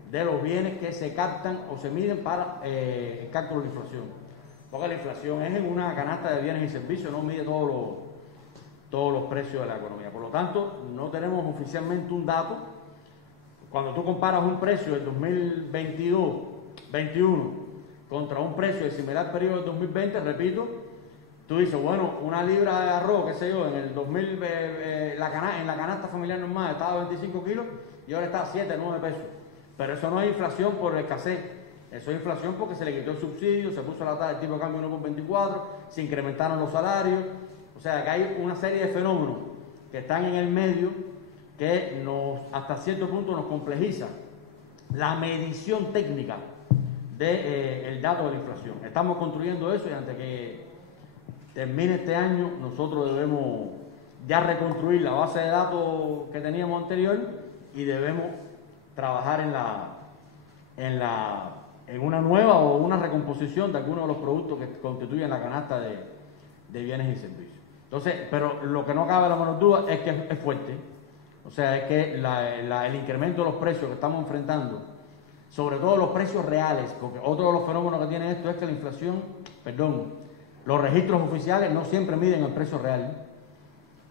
de los bienes que se captan o se miden para el cálculo de la inflación. Porque la inflación es en una canasta de bienes y servicios, no mide todos los precios de la economía. Por lo tanto, no tenemos oficialmente un dato. Cuando tú comparas un precio del 2021 contra un precio del similar periodo del 2020, repito, tú dices, bueno, una libra de arroz, qué sé yo, en el 2000 en la canasta familiar normal estaba a 25 kilos y ahora está a 7, 9 pesos. Pero eso no es inflación por escasez, eso es inflación porque se le quitó el subsidio, se puso la tasa del tipo de cambio 1 por 24, se incrementaron los salarios, o sea que hay una serie de fenómenos que están en el medio que hasta cierto punto nos complejiza la medición técnica del dato de la inflación. Estamos construyendo eso y antes que termine este año nosotros debemos ya reconstruir la base de datos que teníamos anterior y debemos trabajar en una nueva o una recomposición de algunos de los productos que constituyen la canasta de bienes y servicios. Entonces, pero lo que no cabe la menor duda es que es fuerte. O sea, es que el incremento de los precios que estamos enfrentando, sobre todo los precios reales, porque otro de los fenómenos que tiene esto es que la inflación, los registros oficiales no siempre miden el precio real.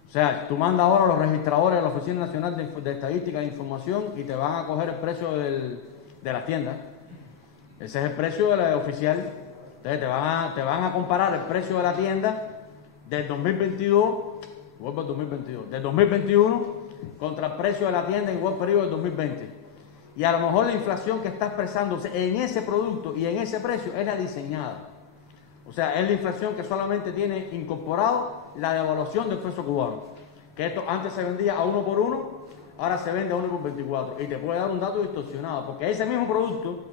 O sea, tú mandas ahora a los registradores de la Oficina Nacional de Estadística e Información y te van a coger el precio de las tiendas. Ese es el precio de la oficial. Entonces te van a comparar el precio de la tienda del 2022, vuelvo al 2022, del 2021 contra el precio de la tienda en igual periodo del 2020. Y a lo mejor la inflación que está expresándose en ese producto y en ese precio es la diseñada. O sea, es la inflación que solamente tiene incorporado la devaluación del peso cubano. Que esto antes se vendía a 1 por 1, ahora se vende a 1 por 24. Y te puede dar un dato distorsionado, porque ese mismo producto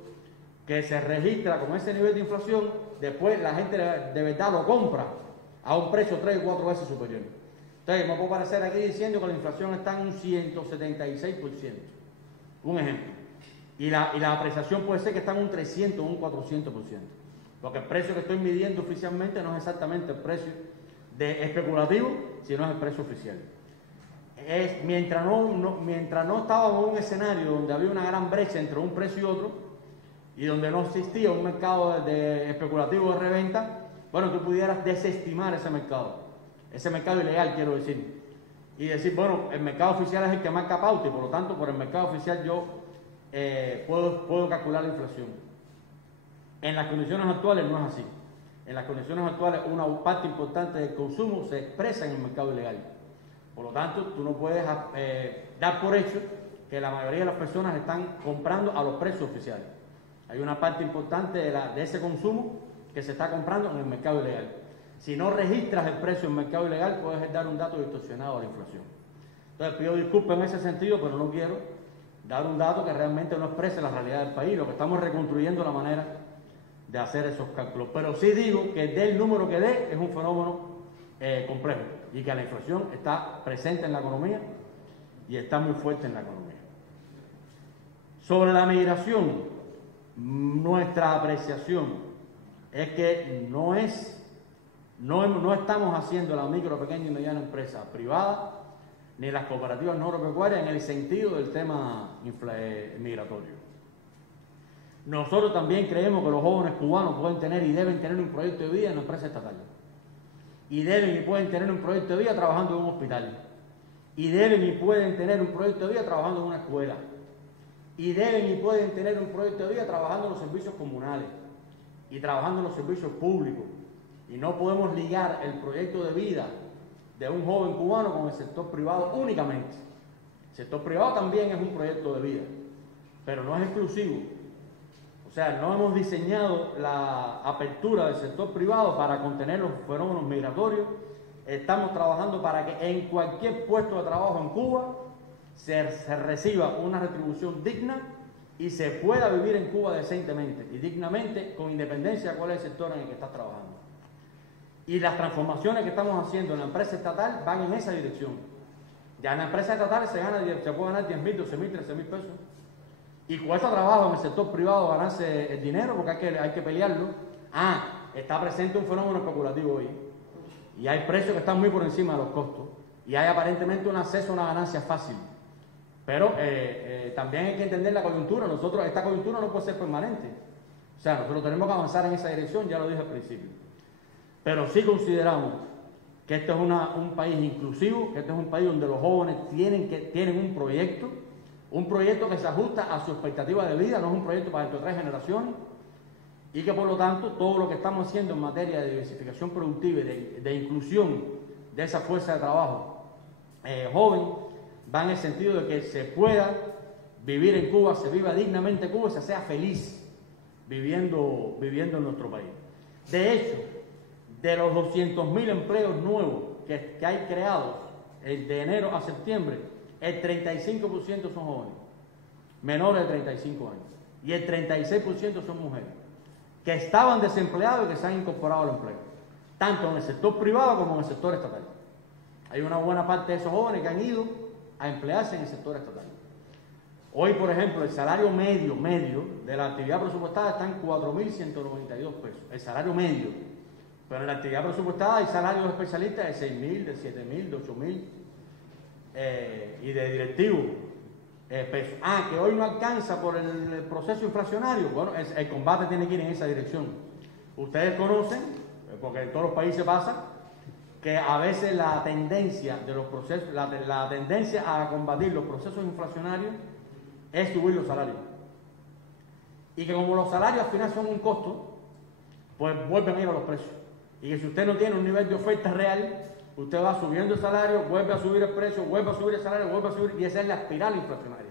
que se registra con ese nivel de inflación, después la gente de verdad lo compra a un precio 3 o 4 veces superior. Entonces, me puedo parecer aquí diciendo que la inflación está en un 176%. Un ejemplo. Y la apreciación puede ser que está en un 300 o un 400%. Porque el precio que estoy midiendo oficialmente no es exactamente el precio especulativo, sino es el precio oficial. Mientras no estábamos en un escenario donde había una gran brecha entre un precio y otro, y donde no existía un mercado especulativo de reventa, bueno, tú pudieras desestimar ese mercado ilegal, quiero decir, y decir, bueno, el mercado oficial es el que marca pauta y por lo tanto por el mercado oficial yo puedo calcular la inflación. En las condiciones actuales no es así. En las condiciones actuales una parte importante del consumo se expresa en el mercado ilegal. Por lo tanto, tú no puedes dar por hecho que la mayoría de las personas están comprando a los precios oficiales. Hay una parte importante de ese consumo que se está comprando en el mercado ilegal. Si no registras el precio en el mercado ilegal, puedes dar un dato distorsionado de la inflación. Entonces, pido disculpas en ese sentido, pero no quiero dar un dato que realmente no exprese la realidad del país. Lo que estamos reconstruyendo la manera de hacer esos cálculos. Pero sí digo que dé el número que dé, es un fenómeno complejo y que la inflación está presente en la economía y está muy fuerte en la economía. Sobre la migración, nuestra apreciación es que no estamos haciendo la micro, pequeña y mediana empresa privada ni las cooperativas no agropecuarias en el sentido del tema migratorio. Nosotros también creemos que los jóvenes cubanos pueden tener y deben tener un proyecto de vida en la empresa estatal. Y deben y pueden tener un proyecto de vida trabajando en un hospital. Y deben y pueden tener un proyecto de vida trabajando en una escuela. Y deben y pueden tener un proyecto de vida trabajando en los servicios comunales y trabajando en los servicios públicos. Y no podemos ligar el proyecto de vida de un joven cubano con el sector privado únicamente. El sector privado también es un proyecto de vida, pero no es exclusivo. O sea, no hemos diseñado la apertura del sector privado para contener los fenómenos migratorios. Estamos trabajando para que en cualquier puesto de trabajo en Cuba se reciba una retribución digna y se pueda vivir en Cuba decentemente y dignamente, con independencia de cuál es el sector en el que estás trabajando. Y las transformaciones que estamos haciendo en la empresa estatal van en esa dirección. Ya en la empresa estatal se puede ganar 10.000, 12.000, 13.000 pesos. Y cuesta trabajo en el sector privado ganarse el dinero porque hay que pelearlo. Está presente un fenómeno especulativo hoy. Y hay precios que están muy por encima de los costos. Y hay aparentemente un acceso a una ganancia fácil. Pero también hay que entender la coyuntura. Esta coyuntura no puede ser permanente. O sea, nosotros tenemos que avanzar en esa dirección, ya lo dije al principio. Pero sí consideramos que este es un país inclusivo, que este es un país donde los jóvenes tienen un proyecto que se ajusta a su expectativa de vida, no es un proyecto para dentro de 3 generaciones, y que por lo tanto todo lo que estamos haciendo en materia de diversificación productiva y de inclusión de esa fuerza de trabajo joven va en el sentido de que se pueda vivir en Cuba, se viva dignamente en Cuba y se sea feliz viviendo en nuestro país. De hecho, de los 200.000 empleos nuevos que hay creados de enero a septiembre, el 35% son jóvenes, menores de 35 años, y el 36% son mujeres, que estaban desempleados y que se han incorporado al empleo, tanto en el sector privado como en el sector estatal. Hay una buena parte de esos jóvenes que han ido a emplearse en el sector estatal. Hoy, por ejemplo, el salario medio de la actividad presupuestada está en 4.192 pesos, el salario medio. Pero en la actividad presupuestada hay salarios de especialistas de 6.000, de 7.000, de 8.000 y de directivos pesos. Que hoy no alcanza por el proceso inflacionario. Bueno, el combate tiene que ir en esa dirección. Ustedes conocen, porque en todos los países pasa, que a veces la tendencia de los procesos, la tendencia a combatir los procesos inflacionarios es subir los salarios. Y que como los salarios al final son un costo, pues vuelven a ir a los precios. Y que si usted no tiene un nivel de oferta real, usted va subiendo el salario, vuelve a subir el precio, vuelve a subir el salario, vuelve a subir, y esa es la espiral inflacionaria.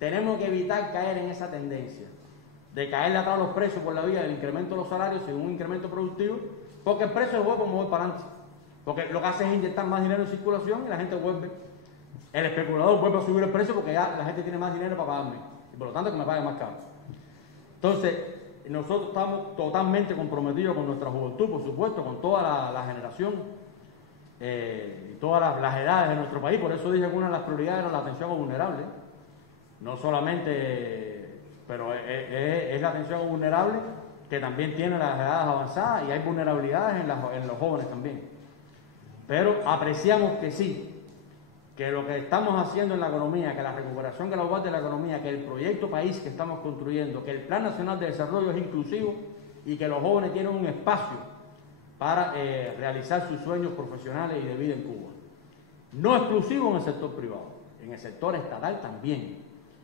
Tenemos que evitar caer en esa tendencia de caerle atrás a los precios por la vía del incremento de los salarios según un incremento productivo, porque el precio se vuelve a mover para adelante. Porque lo que hace es inyectar más dinero en circulación y la gente el especulador vuelve a subir el precio porque ya la gente tiene más dinero para pagarme, y por lo tanto que me pague más caro. Entonces, nosotros estamos totalmente comprometidos con nuestra juventud, por supuesto, con toda la generación y todas las edades de nuestro país. Por eso dije que una de las prioridades era la atención a vulnerables. No solamente, pero es la atención a vulnerables que también tiene las edades avanzadas y hay vulnerabilidades en los jóvenes también. Pero apreciamos que sí, que lo que estamos haciendo en la economía, que la recuperación global de la economía, que el proyecto país que estamos construyendo, que el Plan Nacional de Desarrollo es inclusivo y que los jóvenes tienen un espacio para realizar sus sueños profesionales y de vida en Cuba. No exclusivo en el sector privado, en el sector estatal también.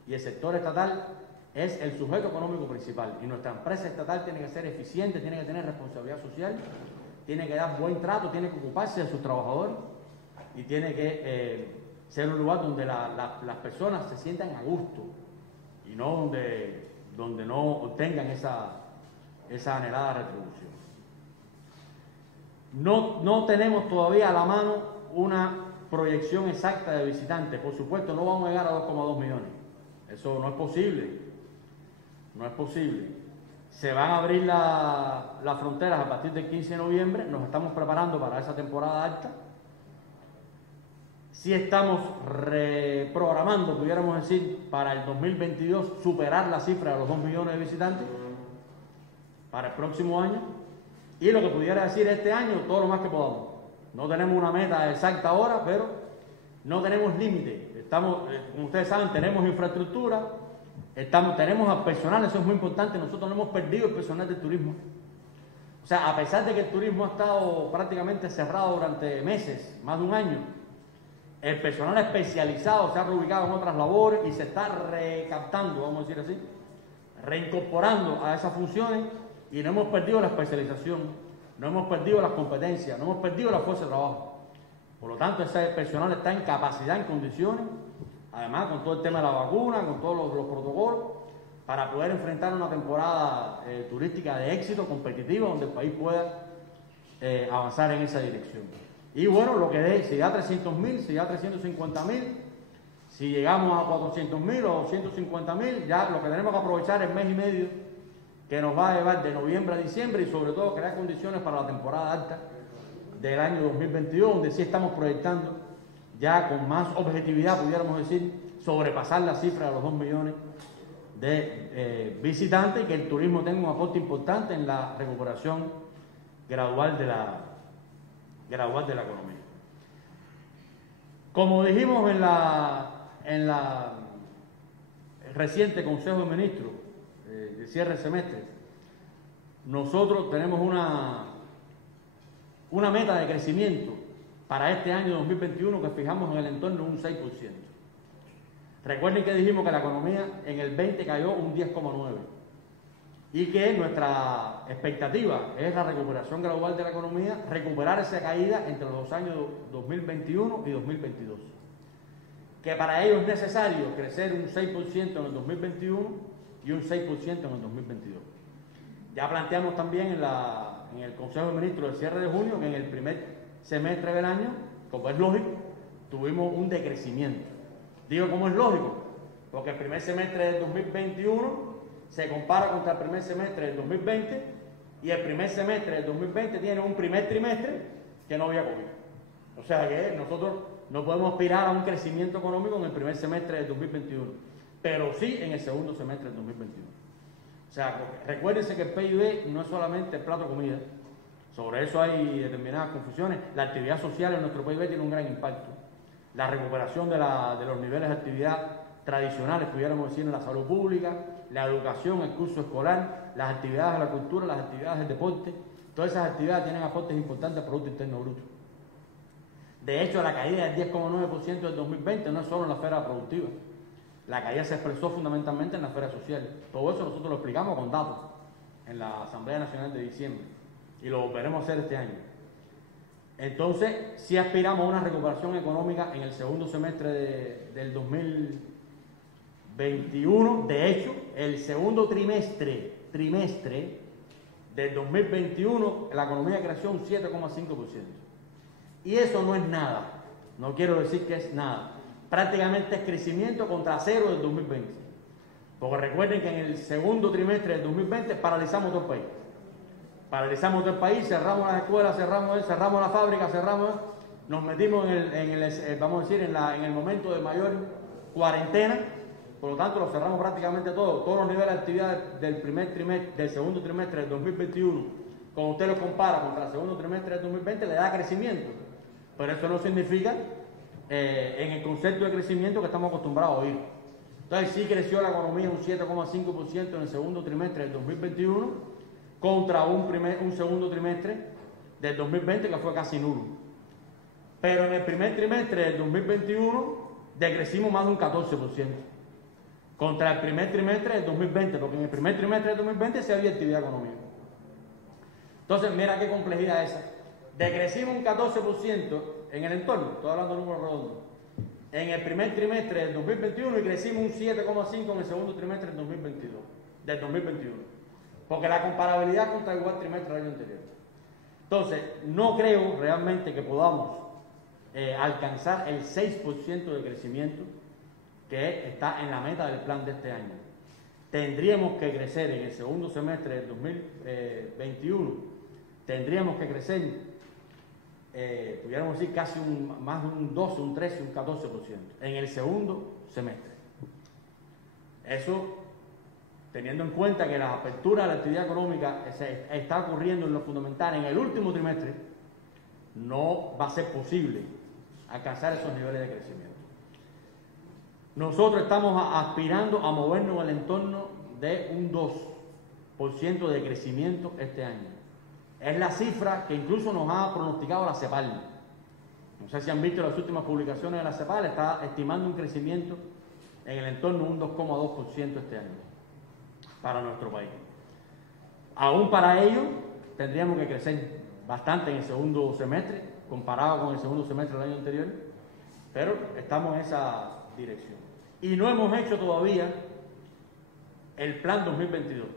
Y el sector estatal es el sujeto económico principal. Y nuestra empresa estatal tiene que ser eficiente, tiene que tener responsabilidad social, tiene que dar buen trato, tiene que ocuparse de sus trabajadores y tiene que ser un lugar donde las personas se sientan a gusto y no donde no obtengan esa anhelada retribución. No tenemos todavía a la mano una proyección exacta de visitantes. Por supuesto, no vamos a llegar a 2,2 millones. Eso no es posible. No es posible. Se van a abrir las fronteras a partir del 15 de noviembre. Nos estamos preparando para esa temporada alta. Sí estamos reprogramando, pudiéramos decir, para el 2022 superar la cifra de los 2 millones de visitantes para el próximo año. Y lo que pudiera decir este año, todo lo más que podamos. No tenemos una meta exacta ahora, pero no tenemos límite. Estamos, como ustedes saben, tenemos infraestructura, tenemos al personal, eso es muy importante. Nosotros no hemos perdido el personal del turismo. O sea, a pesar de que el turismo ha estado prácticamente cerrado durante meses, más de un año, el personal especializado se ha reubicado en otras labores y se está recaptando, vamos a decir así, reincorporando a esas funciones, y no hemos perdido la especialización, no hemos perdido las competencias, no hemos perdido la fuerza de trabajo. Por lo tanto, ese personal está en capacidad, en condiciones, además con todo el tema de la vacuna, con todos los protocolos, para poder enfrentar una temporada turística de éxito, competitiva, donde el país pueda avanzar en esa dirección. Y bueno, lo que dé, si da 300.000, si da 350.000, si llegamos a 400.000 o 250.000, ya lo que tenemos que aprovechar es mes y medio que nos va a llevar de noviembre a diciembre, y sobre todo crear condiciones para la temporada alta del año 2022, donde sí estamos proyectando ya con más objetividad, pudiéramos decir, sobrepasar la cifra de los 2 millones de visitantes, y que el turismo tenga un aporte importante en la recuperación gradual de la economía. Como dijimos en la reciente Consejo de Ministros de cierre de semestre, nosotros tenemos una meta de crecimiento para este año 2021 que fijamos en el entorno de un 6%. Recuerden que dijimos que la economía en el 20 cayó un 10,9%. Y que nuestra expectativa es la recuperación gradual de la economía, recuperar esa caída entre los años 2021 y 2022. Que para ello es necesario crecer un 6% en el 2021 y un 6% en el 2022. Ya planteamos también en el Consejo de Ministros del cierre de junio que en el primer semestre del año, como es lógico, tuvimos un decrecimiento. Digo, ¿cómo es lógico? Porque el primer semestre del 2021 se compara contra el primer semestre del 2020, y el primer semestre del 2020 tiene un primer trimestre que no había COVID. O sea que nosotros no podemos aspirar a un crecimiento económico en el primer semestre del 2021, pero sí en el segundo semestre del 2021. O sea, recuérdense que el PIB no es solamente el plato de comida. Sobre eso hay determinadas confusiones. La actividad social en nuestro PIB tiene un gran impacto. La recuperación de los niveles de actividad tradicionales, pudiéramos decir, en la salud pública, la educación, el curso escolar, las actividades de la cultura, las actividades del deporte, todas esas actividades tienen aportes importantes al Producto Interno Bruto. De hecho, la caída del 10,9% del 2020 no es solo en la esfera productiva. La caída se expresó fundamentalmente en la esfera social. Todo eso nosotros lo explicamos con datos en la Asamblea Nacional de diciembre, y lo volveremos a hacer este año. Entonces, sí aspiramos a una recuperación económica en el segundo semestre del 2021. De hecho, el segundo trimestre del 2021, la economía creció un 7,5%. Y eso no es nada. No quiero decir que es nada. Prácticamente es crecimiento contra cero del 2020. Porque recuerden que en el segundo trimestre del 2020 paralizamos todo el país. Paralizamos todo el país, cerramos las escuelas, cerramos la fábrica, nos metimos vamos a decir, en el momento de mayor cuarentena. Por lo tanto, lo cerramos prácticamente todo. Todos los niveles de actividad del segundo trimestre del 2021, cuando usted lo compara contra el segundo trimestre del 2020, le da crecimiento. Pero eso no significa en el concepto de crecimiento que estamos acostumbrados a oír. Entonces, sí creció la economía un 7,5% en el segundo trimestre del 2021, contra un segundo trimestre del 2020 que fue casi nulo. Pero en el primer trimestre del 2021 decrecimos más de un 14%. Contra el primer trimestre del 2020, porque en el primer trimestre del 2020 sí había actividad económica. Entonces, mira qué complejidad esa. Decrecimos un 14% en el entorno, estoy hablando de números redondos, en el primer trimestre del 2021, y crecimos un 7,5% en el segundo trimestre del 2021. Porque la comparabilidad contra el igual trimestre del año anterior. Entonces, no creo realmente que podamos alcanzar el 6% de crecimiento que está en la meta del plan de este año. Tendríamos que crecer en el segundo semestre del 2021, tendríamos que crecer, pudiéramos decir, casi más de un 12, un 13, un 14% en el segundo semestre. Eso teniendo en cuenta que la apertura de la actividad económica está ocurriendo en lo fundamental en el último trimestre, no va a ser posible alcanzar esos niveles de crecimiento. Nosotros estamos aspirando a movernos en el entorno de un 2% de crecimiento este año. Es la cifra que incluso nos ha pronosticado la CEPAL. No sé si han visto las últimas publicaciones de la CEPAL, está estimando un crecimiento en el entorno de un 2,2% este año para nuestro país. Aún para ello, tendríamos que crecer bastante en el segundo semestre, comparado con el segundo semestre del año anterior, pero estamos en esa dirección. Y no hemos hecho todavía el plan 2022.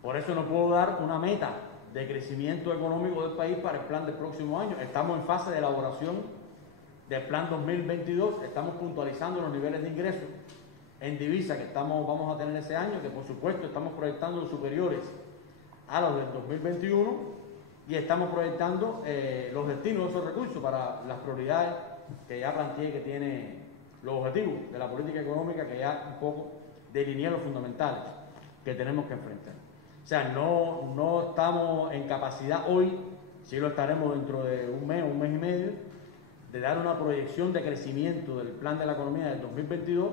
Por eso no puedo dar una meta de crecimiento económico del país para el plan del próximo año. Estamos en fase de elaboración del plan 2022, estamos puntualizando los niveles de ingresos en divisa que vamos a tener ese año, que por supuesto estamos proyectando superiores a los del 2021 y estamos proyectando los destinos de esos recursos para las prioridades que ya planteé que tiene los objetivos de la política económica, que ya un poco delineé los fundamentales que tenemos que enfrentar. O sea, no estamos en capacidad hoy, sí lo estaremos dentro de un mes y medio, de dar una proyección de crecimiento del plan de la economía del 2022,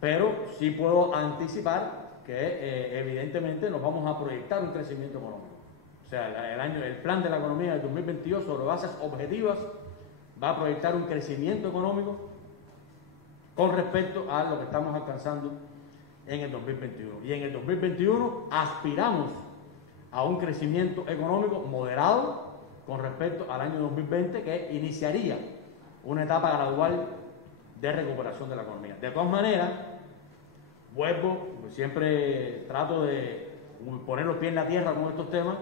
pero sí puedo anticipar que evidentemente nos vamos a proyectar un crecimiento económico. O sea, el plan de la economía del 2022 sobre bases objetivas va a proyectar un crecimiento económico con respecto a lo que estamos alcanzando en el 2021. Y en el 2021 aspiramos a un crecimiento económico moderado con respecto al año 2020, que iniciaría una etapa gradual de recuperación de la economía. De todas maneras, siempre trato de poner los pies en la tierra con estos temas,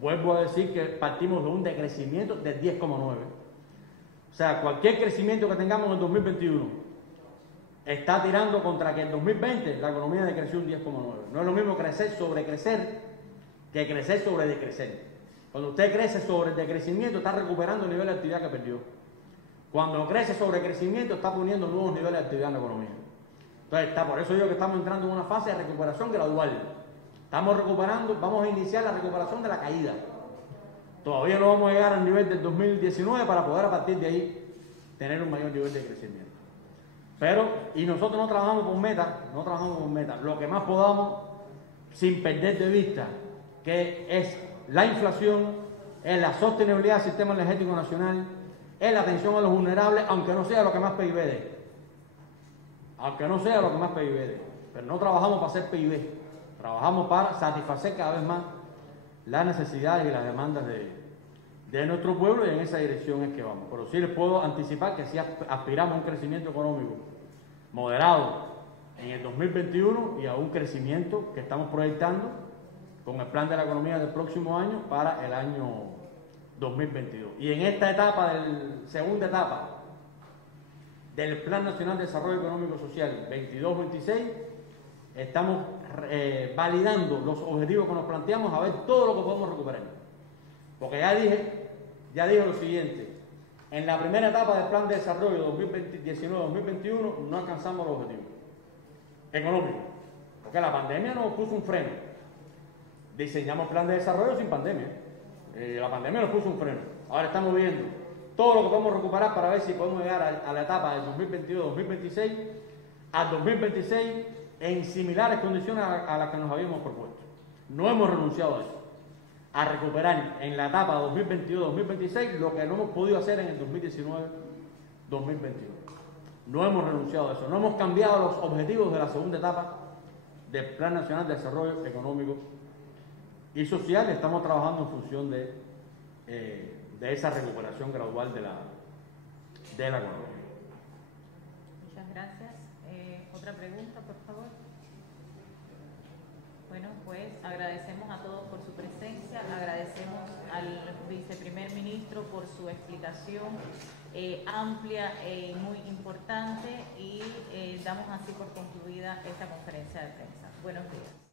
vuelvo a decir que partimos de un decrecimiento del 10,9. O sea, cualquier crecimiento que tengamos en el 2021 está tirando contra que en 2020 la economía decreció un 10,9. No es lo mismo crecer sobre crecer que crecer sobre decrecer. Cuando usted crece sobre el decrecimiento, está recuperando el nivel de actividad que perdió. Cuando crece sobre crecimiento, está poniendo nuevos niveles de actividad en la economía. Entonces, por eso digo que estamos entrando en una fase de recuperación gradual. Estamos recuperando, vamos a iniciar la recuperación de la caída. Todavía no vamos a llegar al nivel del 2019 para poder a partir de ahí tener un mayor nivel de crecimiento. Y nosotros no trabajamos con metas, lo que más podamos, sin perder de vista que es la inflación, es la sostenibilidad del sistema energético nacional, es la atención a los vulnerables, aunque no sea lo que más PIB dé. Pero no trabajamos para hacer PIB, trabajamos para satisfacer cada vez más las necesidades y las demandas de nuestro pueblo, y en esa dirección es que vamos. Pero sí les puedo anticipar que sí aspiramos a un crecimiento económico moderado en el 2021 y a un crecimiento que estamos proyectando con el plan de la economía del próximo año para el año 2022. Y en esta etapa, segunda etapa del Plan Nacional de Desarrollo Económico y Social 22-26, estamos validando los objetivos que nos planteamos, a ver todo lo que podemos recuperar. Porque ya dije lo siguiente: en la primera etapa del Plan de Desarrollo 2019-2021 no alcanzamos los objetivos económicos, porque la pandemia nos puso un freno. Diseñamos plan de desarrollo sin pandemia. La pandemia nos puso un freno. Ahora estamos viendo todo lo que podemos recuperar para ver si podemos llegar a la etapa del 2022-2026, al 2026 en similares condiciones a las que nos habíamos propuesto. No hemos renunciado a eso, a recuperar en la etapa 2022-2026 lo que no hemos podido hacer en el 2019-2021. No hemos renunciado a eso, no hemos cambiado los objetivos de la segunda etapa del Plan Nacional de Desarrollo Económico y Social. Estamos trabajando en función de esa recuperación gradual de la economía. Muchas gracias. Otra pregunta, por favor. Bueno. pues agradecemos a todos por su presencia, agradecemos al viceprimer ministro por su explicación amplia y muy importante y damos así por concluida esta conferencia de prensa. Buenos días.